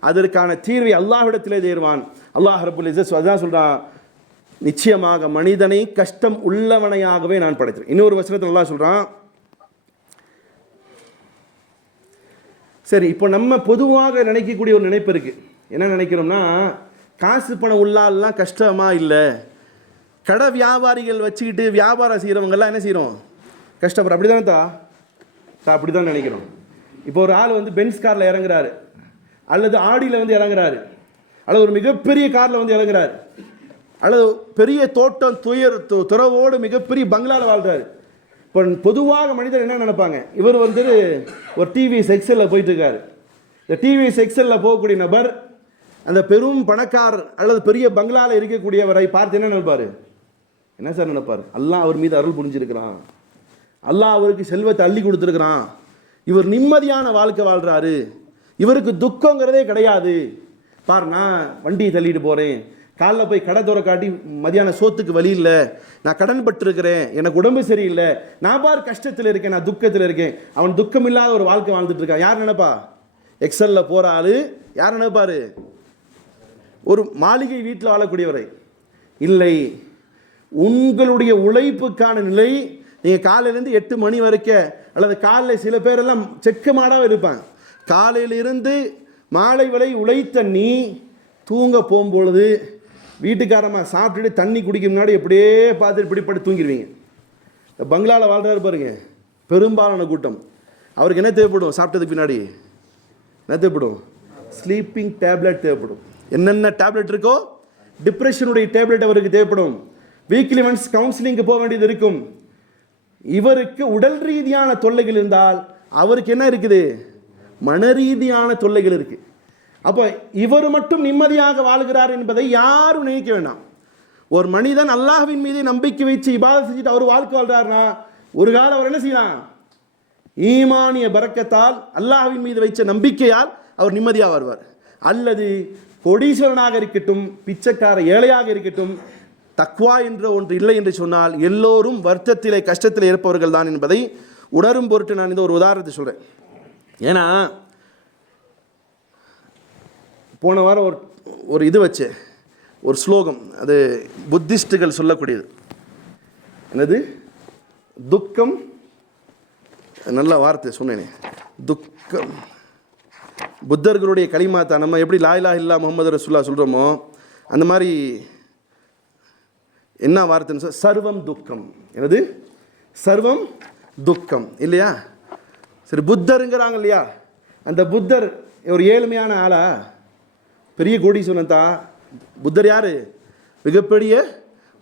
அதற்கான தீர்வை அல்லாஹ்விடத்திலே தேர்வான். அல்லாஹ் ரப்புல் இஸ்ஸத் அதான் சொல்றான், நிச்சயமாக மனிதனை கஷ்டம் உள்ளவனையாகவே நான் படைத்தேன். இன்னொரு வசனத்தில் அல்லாஹ் சொல்றான். சரி, இப்போ நம்ம பொதுவாக நினைக்கக்கூடிய ஒரு நினைப்பு இருக்கு. என்ன நினைக்கிறோம்னா, காசு பணம் உள்ளாலாம் கஷ்டமா இல்லை, கடை வியாபாரிகள் வச்சுக்கிட்டு வியாபாரம் செய்கிறவங்கெல்லாம் என்ன செய்கிறோம்? கஷ்டப்படுற. அப்படி தானே அப்படி தான் நினைக்கிறோம். இப்போ ஒரு ஆள் வந்து பென்ஸ் காரில் இறங்குறாரு, அல்லது ஆடியில் வந்து இறங்குறாரு, அல்லது ஒரு மிகப்பெரிய காரில் வந்து இறங்குறாரு, அல்லது பெரிய தோட்டம் துறவோடு மிகப்பெரிய பங்களாவில் வாழ்கிறாரு. இப்போ பொதுவாக மனிதர் என்ன நினைப்பாங்க? இவர் வந்து ஒரு டிவிஎஸ் எக்ஸலில் போயிட்டுருக்காரு. இந்த டிவிஎஸ் எக்ஸலில் போகக்கூடிய நபர் அந்த பெரும் பணக்கார் அல்லது பெரிய பங்களாவில் இருக்கக்கூடியவரை பார்த்து என்ன நினைப்பார்? என்ன சார் நினைப்பார்? அல்லாஹ் அவர் மீது அருள் புரிஞ்சிருக்கிறான், அல்லாஹ் அவருக்கு செல்வத்தை அள்ளி கொடுத்துருக்கிறான், இவர் நிம்மதியான வாழ்க்கை வாழ்கிறாரு, இவருக்கு துக்கங்கிறதே கிடையாது. பார், நான் வண்டியை தள்ளிட்டு போகிறேன், காலைல போய் கடை துறை காட்டி மதியான சோத்துக்கு வழி இல்லை, நான் கடன் பட்டிருக்கிறேன், எனக்கு உடம்பு சரியில்லை, நான் பார் கஷ்டத்தில் இருக்கேன், நான் துக்கத்தில் இருக்கேன். அவன் துக்கம் இல்லாத ஒரு வாழ்க்கை வாழ்ந்துட்டு இருக்கான். யார் நினைப்பா? எக்ஸலில் போகிற ஆள் யார் நினைப்பார்? ஒரு மாளிகை வீட்டில் வாழக்கூடியவரை இல்லை. உங்களுடைய உழைப்புக்கான நிலை, நீங்கள் காலையிலேருந்து 8 மணி வரைக்கும், அல்லது காலையில் சில பேரெல்லாம் செக்கு மாடாக இருப்பாங்க, காலையிலிருந்து மாலை வரை உழைத்த நீ தூங்க போகும்பொழுது வீட்டுக்காரமாக சாப்பிட்டுட்டு தண்ணி குடிக்க முன்னாடி எப்படியே பார்த்துட்டு பிடிப்பட்டு தூங்கிடுவீங்க. பங்களாவில் வாழ்கிறாரு பாருங்க பெரும்பாலான கூட்டம், அவருக்கு என்ன தேவைப்படும்? சாப்பிட்டதுக்கு பின்னாடி என்ன தேவைப்படும்? ஸ்லீப்பிங் டேப்லெட் தேவைப்படும். என்னென்ன டேப்லெட் இருக்கோ டிப்ரெஷனுடைய டேப்லெட் அவருக்கு தேவைப்படும். வீக்லி ஒன்ஸ் கவுன்சிலிங்க்கு போக வேண்டியது இருக்கும். இவருக்கு உடல் ரீதியான தொல்லைகள் இருந்தால் அவருக்கு என்ன இருக்குது? மன ரீதியான தொல்லைகள் இருக்கு. அப்போ இவர் மட்டும் நிம்மதியாக வாழ்கிறார் என்பதை யாரும் நினைக்க வேண்டாம். ஒரு மனிதன் அல்லாஹ்வின் மீது நம்பிக்கை வச்சு இபாதத் செஞ்சுட்டு அவர் வாழ்க்கை வாழ்றாருன்னா, ஒரு காலம் அவர் என்ன செய்யலாம்? ஈமானிய பரக்கத்தால் அல்லாஹ்வின் மீது வைச்ச நம்பிக்கையால் அவர் நிம்மதியாக வருவார். அல்லது கோடீஸ்வரனாக இருக்கட்டும், பிச்சைக்கார ஏழையாக இருக்கட்டும், தக்வா என்ற ஒன்று இல்லை என்று சொன்னால் எல்லோரும் வருத்தத்திலே கஷ்டத்தில் இருப்பவர்கள் தான் என்பதை உணரும் பொருட்டு நான் இந்த ஒரு உதாரணத்தை சொல்கிறேன். ஏன்னா போன வாரம் ஒரு இது வச்சு ஒரு ஸ்லோகம், அது புத்திஸ்டுகள் சொல்லக்கூடியது. என்னது? துக்கம், நல்ல வார்த்தை சொன்னேனே, துக்கம். புத்தர்களுடைய கலிமாத்தா நம்ம எப்படி லா இலாஹ இல்லல்லாஹ் முஹம்மது ரசூலுல்லாஹ் சொல்கிறோமோ அந்த மாதிரி என்ன வார்த்தைன்னு சொல்ல, சர்வம் துக்கம். என்னது? சர்வம் துக்கம் இல்லையா? சரி, புத்தருங்கிறாங்க இல்லையா? அந்த புத்தர் ஒரு ஏழ்மையான ஆளா? பெரிய கோடீஸ்வரன் தான் புத்தர். யாரு? மிகப்பெரிய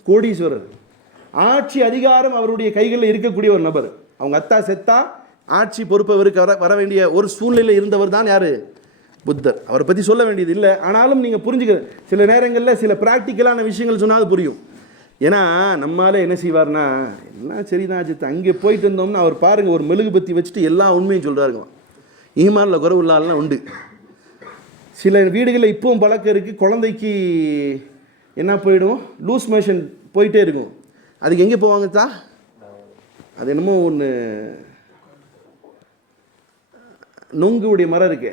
கோடீஸ்வரர். ஆட்சி அதிகாரம் அவருடைய கைகளில் இருக்கக்கூடிய ஒரு நபர். அவங்க அத்தா செத்தா ஆட்சி பொறுப்பவருக்கு வர வேண்டிய ஒரு சூழ்நிலை இருந்தவர் தான் யாரு? புத்தர். அவரை பற்றி சொல்ல வேண்டியது இல்லை. ஆனாலும் நீங்கள் புரிஞ்சுக்க, சில நேரங்களில் சில ப்ராக்டிக்கலான விஷயங்கள் சொன்னால் புரியும். ஏன்னா நம்மளால என்ன செய்வார்னா, எல்லாம் சரிதான் ஆச்சு, அங்கே போயிட்டு இருந்தோம்னா அவர் பாருங்கள் ஒரு மெழுகு பற்றி வச்சுட்டு எல்லா உண்மையும் சொல்கிறாருங்க. ஈமானில் குறவு இல்லாதெல்லாம் உண்டு. சில வீடுகளில் இப்பவும் பழக்கம் இருக்குது, குழந்தைக்கு என்ன போயிடும், லூஸ் மோஷன் போயிட்டே இருக்கும். அதுக்கு எங்கே போவாங்க தா? அது என்னமோ ஒன்று, நொங்குடைய மரம் இருக்கு,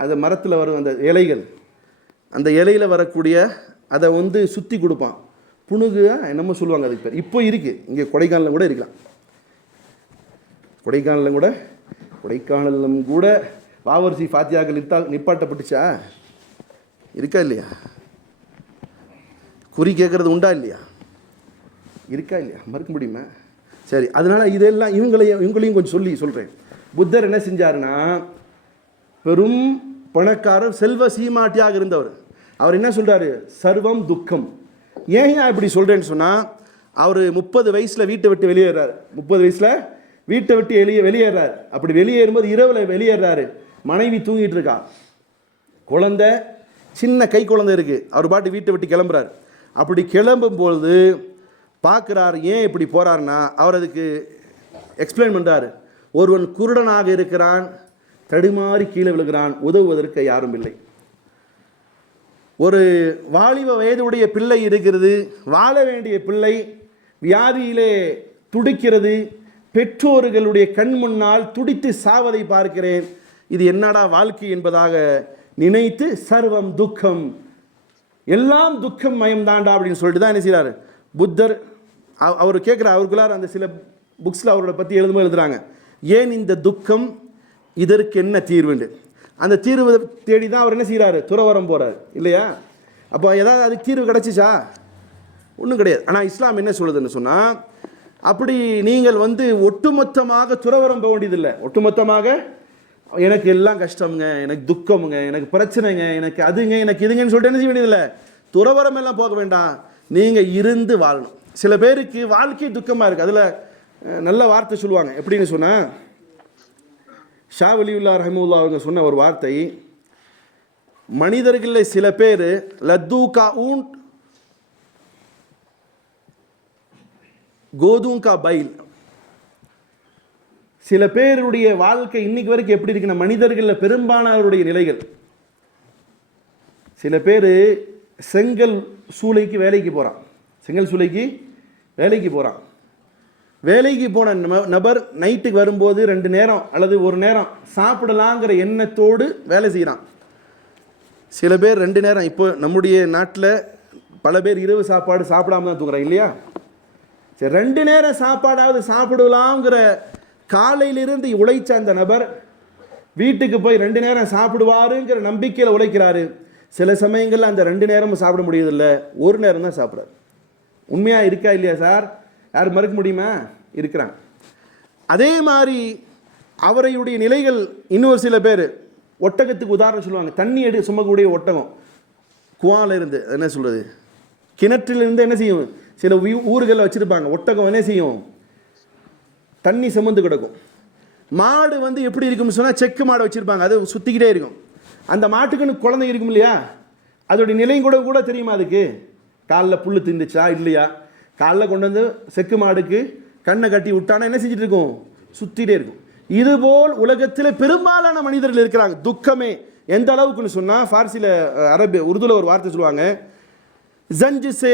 அந்த மரத்தில் வரும் அந்த இலைகள், அந்த இலையில் வரக்கூடிய அதை வந்து சுற்றி கொடுப்பான். புணுகு என்னமோ சொல்லுவாங்க அதுக்கு பேர். இப்போ இருக்குது, இங்கே கொடைக்கானலில் கூட இருக்கலாம். கொடைக்கானலும் கூட வாவரிசி ஃபாத்தியாக்கள் நிப்பாட்டப்பட்டுச்சா? இருக்கா இல்லையா? குறி கேட்குறது உண்டா இல்லையா? இருக்கா இல்லையா? மறுக்க முடியுமா? சரி, அதனால் இதெல்லாம் இவங்களையும் கொஞ்சம் சொல்கிறேன். புத்தர் என்ன செஞ்சாருன்னா, பெரும் பணக்காரர், செல்வ சீமாட்டியாக இருந்தவர். அவர் என்ன சொல்கிறாரு? சர்வம் துக்கம். ஏன் நான் இப்படி சொல்கிறேன்னு சொன்னால், அவர் 30 வயசில் வீட்டை விட்டு வெளியேறாரு. 30 வயசில் வீட்டை விட்டு வெளியேறாரு. அப்படி வெளியேறும்போது இரவில் வெளியேறாரு. மனைவி தூங்கிட்டு இருக்கா, குழந்தை, சின்ன கை குழந்தை இருக்குது. அவர் பாட்டு வீட்டை விட்டு கிளம்புறாரு. அப்படி கிளம்பும்பொழுது பார்க்குறார். ஏன் இப்படி போகிறாருன்னா, அவர் அதுக்கு எக்ஸ்பிளைன் பண்ணுறாரு. ஒருவன் குருடனாக இருக்கிறான், தடுமாறி கீழே விழுகிறான், உதவுவதற்கு யாரும் இல்லை. ஒரு வாலிப வயதுடைய பிள்ளை இருக்கிறது, வாழ வேண்டிய பிள்ளை வியாதியிலே துடிக்கிறது, பெற்றோர்களுடைய கண் முன்னால் துடித்து சாவதை பார்க்கிறேன். இது என்னடா வாழ்க்கை என்பதாக நினைத்து சர்வம் துக்கம், எல்லாம் துக்கம் மயம்தாண்டா அப்படின்னு சொல்லிட்டு தான் என்ன செய்கிறார் புத்தர். அவர் கேட்குற, அவருக்குள்ளார அந்த சில புக்ஸில் அவரோட பற்றி எழுதுறாங்க, ஏன் இந்த துக்கம், இதற்கு என்ன தீர்வுண்டு. அந்த தீர்வு தேடி தான் அவர் என்ன செய்கிறாரு? துறவரம் போகிறார் இல்லையா? அப்போ ஏதாவது அதுக்கு தீர்வு கிடச்சிச்சா? ஒன்றும் கிடையாது. ஆனால் இஸ்லாம் என்ன சொல்லுதுன்னு சொன்னால், அப்படி நீங்கள் ஒட்டுமொத்தமாக துறவரம் போக வேண்டியதில்லை. ஒட்டுமொத்தமாக எனக்கு எல்லாம் கஷ்டமுங்க, எனக்கு துக்கமுங்க, எனக்கு பிரச்சனைங்க, எனக்கு அதுங்க, எனக்கு இதுங்கன்னு சொல்லிட்டு என்ன செய்ய வேண்டியதில்லை. துறவரம் எல்லாம் போக வேண்டாம், நீங்கள் இருந்து வாழணும். சில பேருக்கு வாழ்க்கை துக்கமாக இருக்குது. அதில் நல்ல வார்த்தை சொல்லுவாங்க. எப்படின்னு சொன்னால், ஷா வலியுல்லா ரஹ்மத்துல்லாஹி அவங்க சொன்ன ஒரு வார்த்தை, மனிதர்களில் சில பேர் லத்தூகா ஊண்ட் கோதுங்கா பைல். சில பேருடைய வாழ்க்கை இன்னைக்கு வரைக்கும் எப்படி இருக்குன்னா, மனிதர்களில் பெரும்பாலானவருடைய நிலைகள், சில பேர் செங்கல் சூளைக்கு வேலைக்கு போகிறான், செங்கல் சூளைக்கு வேலைக்கு போகிறான். வேலைக்கு போன நபர் நைட்டுக்கு வரும்போது 2 நேரம் அல்லது 1 நேரம் சாப்பிடலாங்கிற எண்ணத்தோடு வேலை செய்கிறான். சில பேர் 2 நேரம், இப்போ நம்முடைய நாட்டில் பல பேர் இரவு சாப்பாடு சாப்பிடாம தான் தூங்குறாங்க இல்லையா? சரி, 2 நேரம் சாப்பாடாவது சாப்பிடலாங்கிற காலையிலிருந்து உழைச்ச அந்த நபர் வீட்டுக்கு போய் 2 நேரம் சாப்பிடுவாருங்கிற நம்பிக்கையில் உழைக்கிறாரு. சில சமயங்களில் அந்த 2 நேரமும் சாப்பிட முடியதில்லை, 1 நேரம் தான் சாப்பிட்றாரு. உண்மையாக இருக்கா இல்லையா சார்? யார் மறுக்க முடியுமா? இருக்கிறாங்க. அதே மாதிரி அவரையுடைய நிலைகள். இன்னொரு சில பேர் ஒட்டகத்துக்கு உதாரணம் சொல்லுவாங்க. தண்ணி சுமக்கக்கூடிய ஒட்டகம், குவால இருந்து என்ன சொல்கிறது, கிணற்றிலிருந்து என்ன செய்யும், சில ஊர்களில் வச்சுருப்பாங்க, ஒட்டகம் என்ன செய்யும், தண்ணி சுமந்து கிடக்கும். மாடு எப்படி இருக்கும்னு சொன்னால், செக்கு மாடு வச்சுருப்பாங்க, அது சுற்றிக்கிட்டே இருக்கும். அந்த மாட்டுக்குன்னு குழந்தை இருக்கும் இல்லையா, அதோடைய நிலையும் கூட தெரியுமா அதுக்கு? காலில் புல் திந்துச்சா இல்லையா? காலில் கொண்டு வந்து செக்கு மாடுக்கு கண்ணை கட்டி விட்டானா என்ன செஞ்சுட்டு இருக்கும்? சுற்றிட்டே இருக்கும். இதுபோல் உலகத்தில் பெரும்பாலான மனிதர்கள் இருக்கிறாங்க. துக்கமே எந்த அளவுக்குன்னு சொன்னால், ஃபார்சியில் உருதுல ஒரு வார்த்தை சொல்லுவாங்க, ஜஞ்ச் சே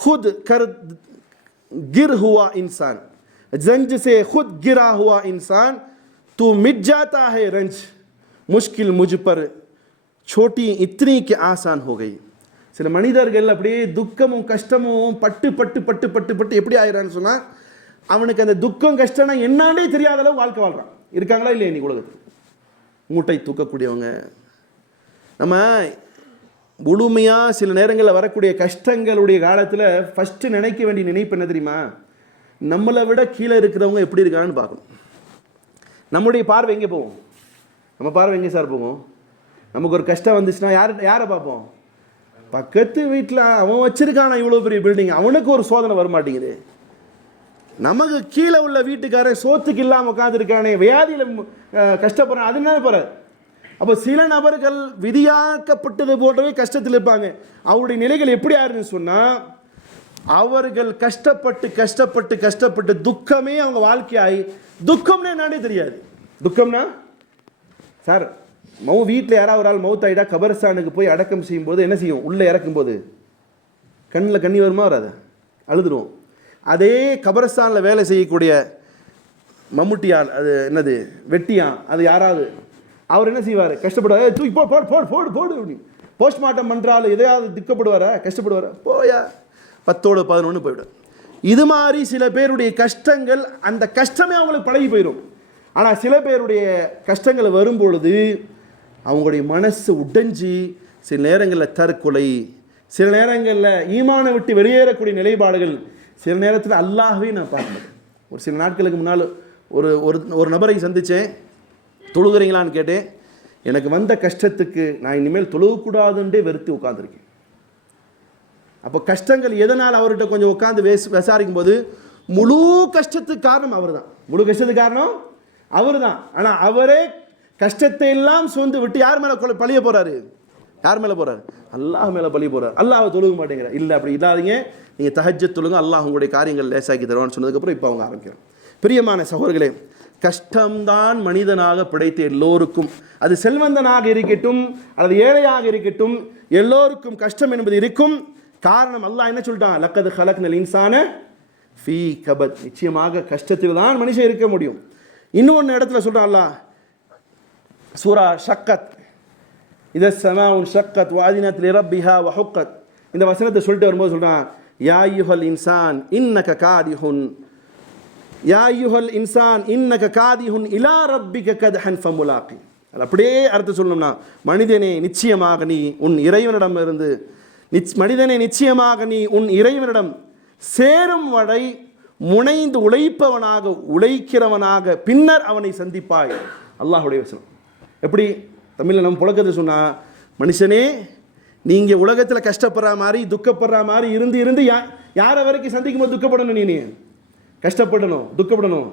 खुद कर गिर हुआ इंसान, जंज से खुद गिरा हुआ इंसान, तू मिट जाता है रंज, मुश्किल मुझ पर छोटी इतनी के आसान हो गई. சில மனிதர்கள் அப்படியே துக்கமும் கஷ்டமும் பட்டு பட்டு பட்டு பட்டு பட்டு எப்படி ஆயிரான்னு சொன்னால், அவனுக்கு அந்த துக்கம் கஷ்டம்னா என்னன்னே தெரியாத அளவு வாழ்க்கை வாழ்கிறான். இருக்காங்களா இல்லையா இன்னைக்கு உலகத்தில்? மூட்டை தூக்கக்கூடியவங்க. நம்ம முழுமையாக சில நேரங்களில் வரக்கூடிய கஷ்டங்களுடைய காலத்தில் ஃபஸ்ட்டு நினைக்க வேண்டிய நினைப்பு என்ன தெரியுமா? நம்மளை விட கீழே இருக்கிறவங்க எப்படி இருக்கான்னு பார்க்கணும். நம்முடைய பார்வை எங்கே போகும்? நம்ம பார்வை எங்கே சார் போகும்? நமக்கு ஒரு கஷ்டம் வந்துச்சுன்னா யாரை பார்ப்போம்? பக்கத்து வீட்டில் அவன் வச்சிருக்கானா இவ்வளோ பெரிய பில்டிங், அவனுக்கு ஒரு சோதனை வரமாட்டேங்குது. நமக்கு கீழே உள்ள வீட்டுக்காரன் சோத்துக்கு இல்லாமல் உட்காந்துருக்கானே, வியாதியில் கஷ்டப்படுறான், அது என்ன போகிற. அப்போ சில நபர்கள் விதியாக்கப்பட்டது போன்றவே கஷ்டத்தில் இருப்பாங்க. அவருடைய நிலைகள் எப்படி ஆயிருன்னு சொன்னால், அவர்கள் கஷ்டப்பட்டு கஷ்டப்பட்டு கஷ்டப்பட்டு துக்கமே அவங்க வாழ்க்கையாகி, துக்கம்னா என்னன்னே தெரியாது. துக்கம்னா சார், வீட்டில் யாராவது ஒரு ஆள் மவுத்தாயிட்டா கபரஸ்தானுக்கு போய் அடக்கம் செய்யும்போது என்ன செய்யும்? உள்ளே இறக்கும்போது கண்ணில் கண்ணி வருமா வராது? அழுதுருவோம். அதே கபரஸ்தானில் வேலை செய்யக்கூடிய மம்முட்டியால், அது என்னது வெட்டியான், அது யாராவது அவர் என்ன செய்வார்? கஷ்டப்படுவார், தூக்கி போடு போடு போடு போடு அப்படின்னு. போஸ்ட்மார்ட்டம் பண்ணுறாலும் எதையாவது திக்கப்படுவாரா? கஷ்டப்படுவாரா? போயா 10ஓட 11 போய்விடும். இது மாதிரி சில பேருடைய கஷ்டங்கள், அந்த கஷ்டமே அவங்களுக்கு பழகி போயிடும். ஆனால் சில பேருடைய கஷ்டங்கள் வரும்பொழுது அவங்களுடைய மனசு உடைஞ்சி சில நேரங்களில் தற்கொலை, சில நேரங்களில் ஈமானை விட்டு வெளியேறக்கூடிய நிலைப்பாடுகள், சில நேரத்தில் அல்லாஹ்வே நான் பார்க்க மாட்டேன். ஒரு சில நாட்களுக்கு முன்னால் ஒரு ஒரு நபரை சந்தித்தேன். தொழுகிறீங்களான்னு கேட்டேன். எனக்கு வந்த கஷ்டத்துக்கு நான் இனிமேல் தொழுகக்கூடாதுன்றே வெறுத்து உட்காந்துருக்கேன். அப்போ கஷ்டங்கள் எதனால் அவர்கிட்ட கொஞ்சம் உட்காந்து விசாரிக்கும் போது முழு கஷ்டத்துக்கு காரணம் அவர் தான். முழு கஷ்டத்துக்கு காரணம் அவர் தான். ஆனால் அவரே கஷ்டத்தை எல்லாம் சுமந்து விட்டு யார் மேலே பழிய போகிறாரு? யார் மேலே போகிறார்? அல்லாஹ் மேலே பழிய போகிறார். அல்லாஹ் தொழுக மாட்டேங்கிறார். இல்லை, அப்படி இல்லாதீங்க, நீங்கள் தஹஜ்ஜத் தொழுங்க, அல்லாஹ் உங்களுடைய காரியங்கள் லேசாக்கி தருவான்னு சொன்னதுக்கப்புறம் இப்போ அவங்க ஆரம்பிக்கிறோம். பிரியமான சகோதரர்களே, கஷ்டம்தான் மனிதனாக படைத்த எல்லோருக்கும், அது செல்வந்தனாக இருக்கட்டும் அல்லது ஏழையாக இருக்கட்டும், எல்லோருக்கும் கஷ்டம் என்பது இருக்கும். காரணம் அல்லாஹ் என்ன சொல்லிட்டான்? லக்கது ஹலக்னல் இன்சான ஃபீ கபத், நிச்சயமாக கஷ்டத்தில் தான் மனுஷன் இருக்க முடியும். இன்னொன்று இடத்துல சொல்கிறான் அல்லாஹ், சூரா ஷக்கத், இத சமாஉன் ஷக்கத் வாதினத் லிரப்பிஹா வஹுக்கத், இந்த வசனத்தை சொல்லிட்டு வரும்போது சொல்கிறான், யா அய்யுஹல் இன்சான் இன்னக காதிஹுன், யா அய்யுஹல் இன்சான் இன்னக காதிஹுன் இலா ரப்பிக கத்ஹன் ஃபமுலாகி. அது அப்படியே அர்த்தம் சொல்லணும்னா, மனிதனே நிச்சயமாக நீ உன் இறைவனிடமிருந்து மனிதனே நிச்சயமாக நீ உன் இறைவனிடம் சேரும் வரை முனைந்து உழைப்பவனாக உழைக்கிறவனாக பின்னர் அவனை சந்திப்பாய். அல்லாஹுடைய வசனம். எப்படி தமிழில் நம்ம புழக்கத்தை சொன்னால், மனுஷனே நீங்கள் உலகத்தில் கஷ்டப்படுற மாதிரி துக்கப்படுற மாதிரி இருந்து இருந்து யாரை வரைக்கும் சந்திக்கும் போது துக்கப்படணும்? நீ கஷ்டப்படணும், துக்கப்படணும்.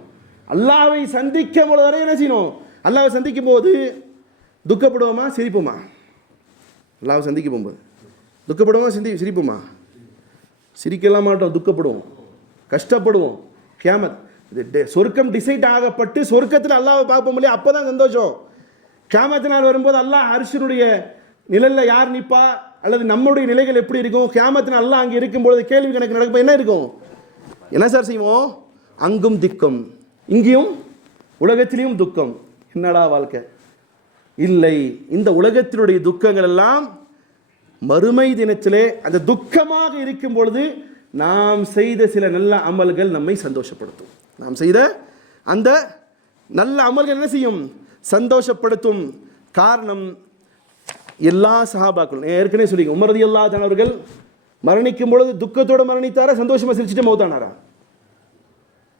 அல்லாஹ்வை சந்திக்கும் போது வரை என்ன செய்யணும்? அல்லாஹ்வை சந்திக்கும் போது துக்கப்படுவோமா சிரிப்போமா? அல்லாஹ்வை சந்திக்க போகும்போது துக்கப்படுவோமா சிரிப்போமா? சிரிக்கலாம் மாட்டோம், துக்கப்படுவோம், கஷ்டப்படுவோம். கியாமத் சொர்க்கம் டிசைட் ஆகப்பட்டு சொர்க்கத்தில் அல்லாஹ்வை பார்ப்போம் இல்லையா, அப்போ தான் சந்தோஷம். கியாமத்து நாள் வரும்போது அல்லாஹ் அர்ஷினுடைய நிழலில் யார் நிற்பா, அல்லது நம்முடைய நிலைகள் எப்படி இருக்கும்? கியாமத்து நாள் அல்லாஹ் அங்கே இருக்கும்பொழுது கேள்வி கணக்கு நடக்கும். என்ன இருக்கும்? என்ன சார் செய்வோம்? அங்கும் திக்கம், இங்கேயும் உலகத்திலையும் துக்கம். என்னடா வாழ்க்கை? இல்லை, இந்த உலகத்தினுடைய துக்கங்கள் எல்லாம் மறுமை தினத்திலே அந்த துக்கமாக இருக்கும் பொழுது நாம் செய்த சில நல்ல அமல்கள் நம்மை சந்தோஷப்படுத்தும். நாம் செய்த அந்த நல்ல அமல்கள் என்ன செய்யும்? சந்தோஷப்படுத்தும். காரணம், எல்லா சஹாபாக்களும் ஏற்கனவே சொல்லி, உமர் ரலியல்லாஹு அன்ஹு அவர்கள் மரணிக்கும் பொழுது துக்கத்தோடு மரணித்தாரா, சந்தோஷமாக சிரிச்சுட்டு மௌத்தானாரா?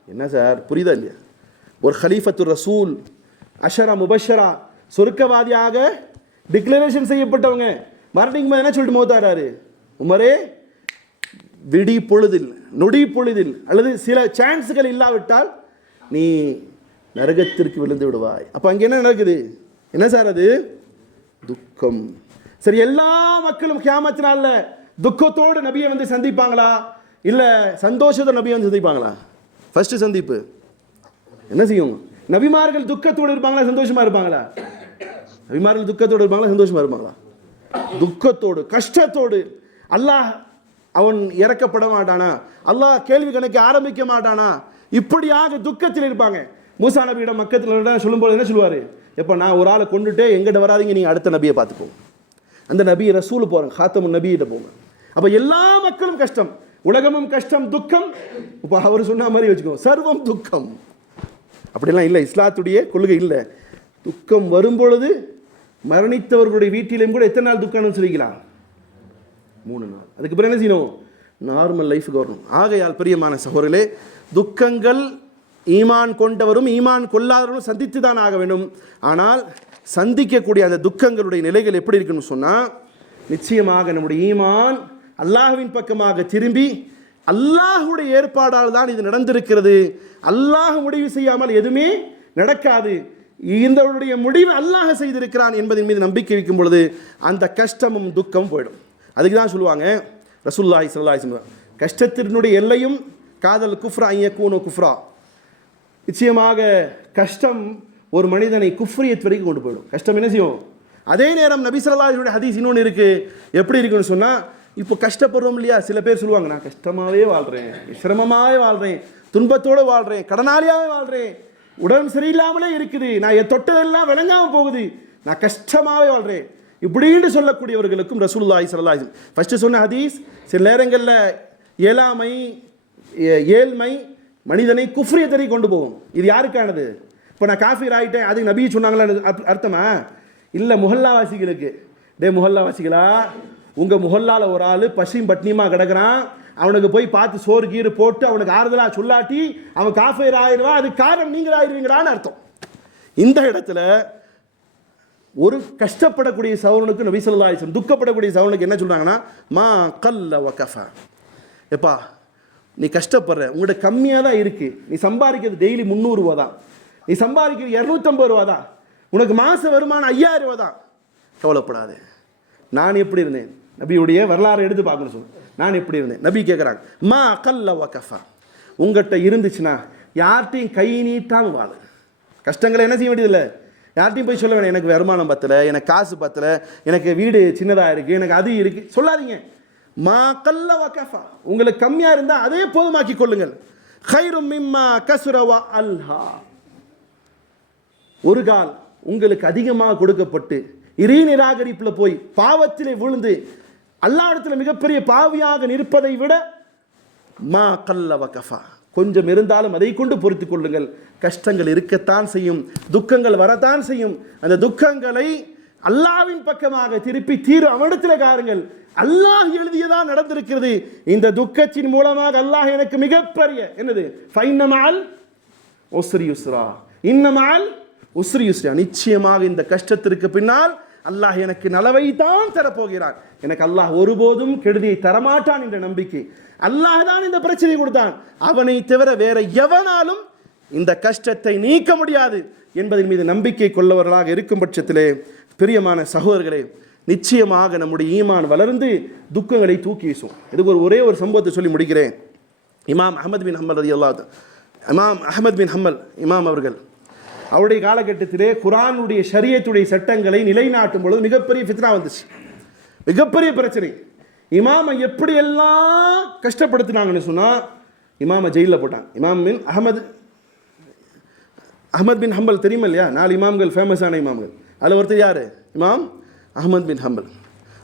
என்ன சார், புரியுதா இல்லையா? ஒரு ஹலீஃபத்துர் ரசூல், அஷரா முபஷரா, சொர்க்கவாதியாக டிக்ளரேஷன் செய்யப்பட்டவங்க மரணிக்கும் போது என்ன சொல்லிட்டு மௌத்தாராரு? உமரே, விடி பொழுதில் நொடி பொழுதில் அல்லது சில சான்ஸுகள் இல்லாவிட்டால் நீ நரகத்திற்கு விழுந்து விடுவாய். அப்போ அங்கே என்ன நடக்குது? என்ன சார் அது? துக்கம். சரி, எல்லா மக்களும் கியாமத் நாள்ல துக்கத்தோடு நபியை வந்து சந்திப்பாங்களா, இல்லை சந்தோஷத்தோடு நபியை வந்து சந்திப்பாங்களா? ஃபர்ஸ்ட் சந்திப்பு என்ன செய்யும்? நபிமார்கள் துக்கத்தோடு இருப்பாங்களா, சந்தோஷமா இருப்பாங்களா? நபிமார்கள் துக்கத்தோடு இருப்பாங்களா, சந்தோஷமா இருப்பாங்களா? துக்கத்தோடு, கஷ்டத்தோடு. அல்லாஹ் அவன் இறக்கப்பட மாட்டானா? அல்லாஹ் கேள்வி கணக்கு ஆரம்பிக்க மாட்டானா? இப்படியாக துக்கத்தில் இருப்பாங்க. மூசா நபியிடம் மக்கத்தில் சொல்லும்போது என்ன சொல்லுவார்? எப்போ நான் ஒரு ஆளை கொண்டுட்டே எங்கிட்ட வராதிங்க, நீங்கள் அடுத்த நபியை பார்த்துக்கோங்க. அந்த நபி ரசூல் போகிறாங்க, ஹாத்தமுன் நபியிட்ட போங்க. அப்போ எல்லா மக்களும் கஷ்டம், உலகமும் கஷ்டம், துக்கம். இப்போ அவர் சொன்ன மாதிரி வச்சுக்கோங்க, சர்வம் துக்கம். அப்படிலாம் இல்லை, இஸ்லாத்துடைய கொள்கை இல்லை. துக்கம் வரும்பொழுது மரணித்தவர்களுடைய வீட்டிலையும் கூட எத்தனை நாள் துக்கம்னு சொல்லிக்கலாம்? 3 நாள். அதுக்கு பிறகு என்ன செய்யணும்? நார்மல் லைஃபுக்கு வரணும். ஆகையால் பிரியமான சகோதரர்களே, துக்கங்கள் ஈமான் கொண்டவரும் ஈமான் கொள்ளாதவரும் சந்தித்து தான் ஆக வேண்டும். ஆனால் சந்திக்கக்கூடிய அந்த துக்கங்களுடைய நிலைகள் எப்படி இருக்குன்னு சொன்னால், நிச்சயமாக நம்முடைய ஈமான் அல்லாஹ்வின் பக்கமாக திரும்பி, அல்லாஹ்வுடைய ஏற்பாடால் தான் இது நடந்திருக்கிறது, அல்லாஹ் முடிவு செய்யாமல் எதுவுமே நடக்காது, இதனுடைய முடிவு அல்லாஹ் செய்திருக்கிறான் என்பதன் மீது நம்பிக்கை வைக்கும் பொழுது அந்த கஷ்டமும் துக்கமும் போயிடும். அதுக்கு தான் சொல்லுவாங்க ரசூலுல்லாஹி ஸல்லல்லாஹு அலைஹி வஸல்லம், கஷ்டத்தினுடைய எல்லையும் காதல் குஃப்ரா ஐயக்கூனு குஃப்ரா. நிச்சயமாக கஷ்டம் ஒரு மனிதனை குஃப்ரியத் வரைக்கும் கொண்டு போயிடும். கஷ்டம் என்ன செய்யும்? அதே நேரம் நபி ஸல்லல்லாஹு அலைஹி வஸல்லம் ஹதீஸ் இன்னொன்று இருக்குது. எப்படி இருக்குன்னு சொன்னால், இப்போ கஷ்டப்படுறோம் இல்லையா, சில பேர் சொல்லுவாங்க, நான் கஷ்டமாகவே வாழ்கிறேன், சிரமமாகவே வாழ்கிறேன், துன்பத்தோடு வாழ்கிறேன், கடனாளியாகவே வாழ்கிறேன், உடம்பு சரியில்லாமலே இருக்குது, நான் தொட்டதெல்லாம் விளங்காமல் போகுது, நான் கஷ்டமாகவே வாழ்கிறேன், இப்படின்னு சொல்லக்கூடியவர்களுக்கும் ரசூலுல்லாஹி ஸல்லல்லாஹு அலைஹி வஸல்லம் ஃபஸ்ட்டு சொன்ன ஹதீஸ், சில நேரங்களில் இயலாமை, ஏழ்மை மனிதனை குஃப்ரியத்தை கொண்டு போகும். இது யாருக்கானது? இப்போ நான் காஃபீர் ஆகிட்டேன், அதுக்கு நபி சொன்னாங்களா அர்த்தமா? இல்லை, முஹல்லாவாசிகளுக்கு. டே முஹல்லாவாசிகளா, உங்கள் முஹல்லாவில் ஒரு ஆள் பசியும் பட்னியமாக கிடக்கிறான், அவனுக்கு போய் பார்த்து சோறு கீறு போட்டு அவனுக்கு ஆறுதலாக சொல்லாட்டி அவன் காஃபீர் ஆயிடுவான், அது காரணம் நீங்கள் ஆயிடுவீங்களான்னு அர்த்தம். இந்த இடத்துல ஒரு கஷ்டப்படக்கூடிய சகோதரனுக்கு நபி ஸல்லல்லாஹு அலைஹி வஸல்லம் துக்கப்படக்கூடிய சகோதரனுக்கு என்ன சொல்கிறாங்கன்னா, மா கல்ல வகஃபா, எப்பா நீ கஷ்டப்படுற, உங்கள்கிட்ட கம்மியாக தான் இருக்குது, நீ சம்பாதிக்கிறது டெய்லி 300 ரூபா தான், நீ சம்பாதிக்கிறது 250 ரூபா தான், உனக்கு மாத வருமானம் 5000 ரூபா தான், கவலைப்படாது. நான் எப்படி இருந்தேன், நபியுடைய வரலாறு எடுத்து பார்க்கணும் சொல்லு, நான் எப்படி இருந்தேன். நபி கேட்குறாங்க, மா கல்ல வகஃபா, உங்கள்கிட்ட இருந்துச்சுன்னா யார்கிட்டையும் கை நீட்டாமல் வாழ, கஷ்டங்களை என்ன செய்ய வேண்டியதில்லை, யார்கிட்டையும் போய் சொல்ல வேணும் எனக்கு வருமானம் பத்தலை, எனக்கு காசு பத்தலை, எனக்கு வீடு சின்னதாக இருக்குது, எனக்கு அது இருக்குது சொல்லாதீங்க. மா கல்ல வகஃபா, உங்களுக்கு கம்மியாக இருந்தால் அதே போதுமாக்கி கொள்ளுங்கள். கைரும் மிம்மா கசுர வ அல்ஹா, ஒரு கால் உங்களுக்கு அதிகமாக கொடுக்கப்பட்டு இறை நிராகரிப்பில் போய் பாவத்திலே விழுந்து அல்லாஹ் இடத்துல மிகப்பெரிய பாவியாக நிற்பதை விட மா கல்ல வகஃபா, கொஞ்சம் இருந்தாலும் அதை கொண்டு பொறுத்து கொள்ளுங்கள். கஷ்டங்கள் இருக்கத்தான் செய்யும், துக்கங்கள் வரத்தான் செய்யும், அந்த துக்கங்களை அல்லாஹ்வின் பக்கமாக திருப்பி தீரும் அவனிடத்தில் காருங்கள். அல்லாஹ் எழுதியதான் நடந்திருக்கிறது, இந்த துக்கத்தின் மூலமாக அல்லாஹ் எனக்கு மிகப்பெரிய என்னது ஃபைன்னமால் உஸ்ரி யுஸ்ரா, இன்னமால் உஸ்ரி யுஸ்ரா, நிச்சயமாக இந்த கஷ்டத்திற்கு பின்னால் அல்லாஹ் எனக்கு நலவை தான் தரப்போகிறான், எனக்கு அல்லாஹ் ஒருபோதும் கெடுதியை தரமாட்டான் என்ற நம்பிக்கை. அல்லாஹ் தான் இந்த பிரச்சனை கொடுத்தான், அவனை தவிர வேற எவனாலும் இந்த கஷ்டத்தை நீக்க முடியாது என்பதன் மீது நம்பிக்கை கொள்ளவர்களாக இருக்கும் பட்சத்திலே பிரியமான சகோதரர்களே, நிச்சயமாக நம்முடைய ஈமான் வளர்ந்து துக்கங்களை தூக்கி வீசும். இதுக்கு ஒரே ஒரு சம்பவத்தை சொல்லி முடிக்கிறேன். இமாம் அஹ்மத் பின் ஹம்பல் ரலியல்லாஹு, இமாம் அஹ்மத் பின் ஹம்பல் இமாம் அவர்கள் அவருடைய காலகட்டத்திலே குர்ஆனுடைய ஷரியத்துடைய சட்டங்களை நிலைநாட்டும் பொழுது மிகப்பெரிய ஃபித்னா வந்துச்சு, மிகப்பெரிய பிரச்சனை. இமாமை எப்படியெல்லாம் கஷ்டப்படுத்தினாங்கன்னு சொன்னால், இமாமை ஜெயிலில் போட்டாங்க. இமாம் பின் அஹ்மத் பின் ஹம்பல் தெரியுமா இல்லையா, 4 இமாம்கள் ஃபேமஸான இமாம்கள், அதில் ஒருத்தர் யார், இமாம் அஹ்மத் பின் ஹம்பல்.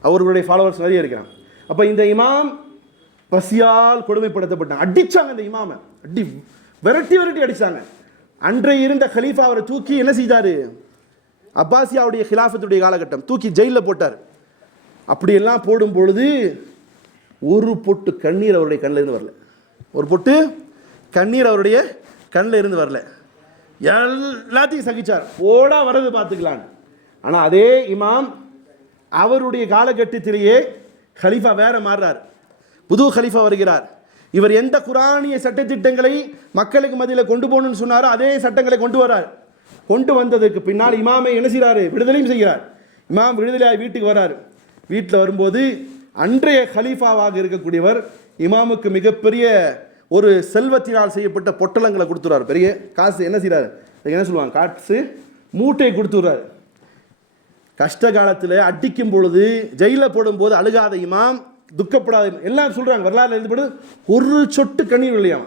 அவர்களுடைய ஃபாலோவர்ஸ் நிறைய இருக்கிறாங்க. அப்போ இந்த இமாம் பசியால் கொடுமைப்படுத்தப்பட்டாங்க, அடித்தாங்க. இந்த இமாமை விரட்டி அடித்தாங்க. அன்றைய இருந்த கலீஃபா அவரை தூக்கி என்ன செய்தார், அப்பாசியாவுடைய ஹிலாஃபத்துடைய காலகட்டம், தூக்கி ஜெயிலில் போட்டார். அப்படியெல்லாம் போடும் பொழுது ஒரு பொட்டு கண்ணீர் அவருடைய கண்ணில் இருந்து வரல, ஒரு பொட்டு கண்ணீர் அவருடைய கண்ணில் இருந்து வரல. எல்லாத்தையும் சகிச்சார், போடா வரது பார்த்துக்கலான்னு. ஆனால் அதே இமாம் அவருடைய காலகட்டத்திலேயே ஹலீஃபா வேற மாறுறார், புது ஹலீஃபா வருகிறார். இவர் எந்த குரானிய சட்டத்திட்டங்களை மக்களுக்கு மத்தியில் கொண்டு போகணும்னு சொன்னாரோ அதே சட்டங்களை கொண்டு வரார். கொண்டு வந்ததுக்கு பின்னால் இமாமை என்ன செய்கிறாரு, விடுதலையும் செய்கிறார். இமாம் விடுதலையாகி வீட்டுக்கு வரார். வீட்டில் வரும்போது அன்றைய ஹலீஃபாவாக இருக்கக்கூடியவர் இமாமுக்கு மிகப்பெரிய ஒரு செல்வத்தினால் செய்யப்பட்ட பொட்டலங்களை கொடுத்துறாரு, பெரிய காசு என்ன செய்கிறார், என்ன சொல்லுவாங்க, காசு மூட்டை கொடுத்துறாரு. கஷ்ட காலத்தில் அடிக்கும் பொழுது ஜெயிலில் போடும்போது அழுகாத இமாம், துக்கப்படாத எல்லாம் சொல்கிறாங்க, வரலாறு எழுதப்படு ஒரு சொட்டு கண்ணீர் இல்லையாம்.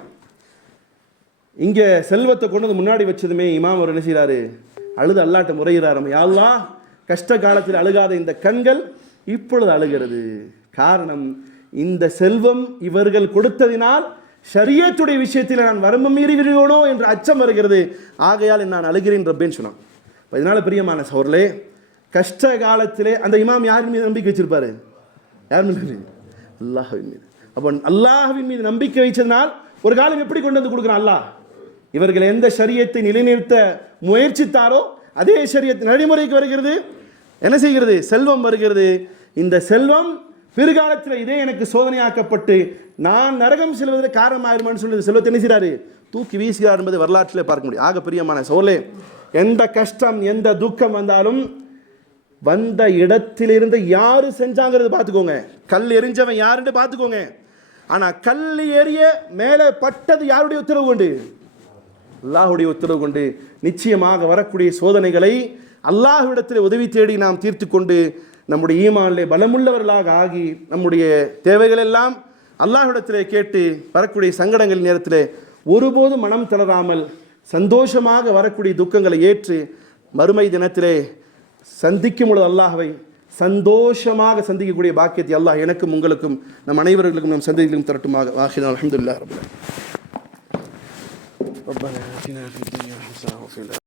இங்கே செல்வத்தை கொண்டு வந்து முன்னாடி வச்சதுமே இமாம் அவர் என்ன செய்கிறாரு, அழுது அல்லாட்ட முறையிறாரு, யா அல்லாஹ் கஷ்ட காலத்தில் அழுகாத இந்த கண்கள் இப்பொழுது அழுகிறது. காரணம், இந்த செல்வம் இவர்கள் கொடுத்ததினால் ஷரியத்துடைய விஷயத்தில் நான் வரம்பு மீறி விடுவோனோ என்ற அச்சம் வருகிறது, ஆகையால் நான் அழுகிறேன் ரப்பேன்னு சொன்னான். இதனால் பிரியமான சகோதரர்களே, கஷ்ட காலத்திலே அந்த இமாம் யாரின் மீது நம்பிக்கை வச்சிருப்பாரு, யார் மீது, அல்லாஹ்வின் மீது. அப்போ அல்லாஹ்வின் மீது நம்பிக்கை வைச்சதனால் ஒரு காலம் எப்படி கொண்டு வந்து கொடுக்குறான் அல்லாஹ், இவர்கள் எந்த ஷரியத்தை நிலைநிறுத்த முயற்சித்தாரோ அதே ஷரியத் நடைமுறைக்கு வருகிறது. என்ன செய்கிறது, செல்வம் வருகிறது. இந்த செல்வம் பிற்காலத்தில் இதே எனக்கு சோதனையாக்கப்பட்டு நான் நரகம் செல்வதற்கு காரணமாயிருமான்னு சொல்லி செல்வத்தை என்ன செய்கிறாரு, தூக்கி வீசுகிறார் என்பதை வரலாற்றில் பார்க்க முடியும். ஆக பிரியமான சோழே, எந்த கஷ்டம் எந்த துக்கம் வந்தாலும் வந்த இடத்திலிருந்து யாரு செஞ்சாங்கிறது பார்த்துக்கோங்க. கல் எரிஞ்சவன் யாருன்னு பார்த்துக்கோங்க. ஆனால் கல் எறிய மேலே பட்டது யாருடைய உத்தரவு கொண்டு, அல்லாஹுடைய உத்தரவு கொண்டு. நிச்சயமாக வரக்கூடிய சோதனைகளை அல்லாஹ்விடத்தில் உதவி தேடி நாம் தீர்த்து கொண்டு நம்முடைய ஈமானிலே பலமுள்ளவர்களாக ஆகி நம்முடைய தேவைகள் எல்லாம் அல்லாஹ்விடத்திலே கேட்டு வரக்கூடிய சங்கடங்கள் நேரத்தில் ஒருபோதும் மனம் தளராமல் சந்தோஷமாக வரக்கூடிய துக்கங்களை ஏற்று மறுமை தினத்திலே சந்திக்கும் பொழுது அல்லாஹ்வை சந்தோஷமாக சந்திக்கக்கூடிய பாக்கியத்தை அல்லாஹ் எனக்கும் உங்களுக்கும் நம் அனைவர்களுக்கும் நம் சந்ததிகளுக்கும் தரட்டுமாக. வாஹிதா அல்ஹம்துலில்லாஹ் ரப்பில் ஆலமீன்.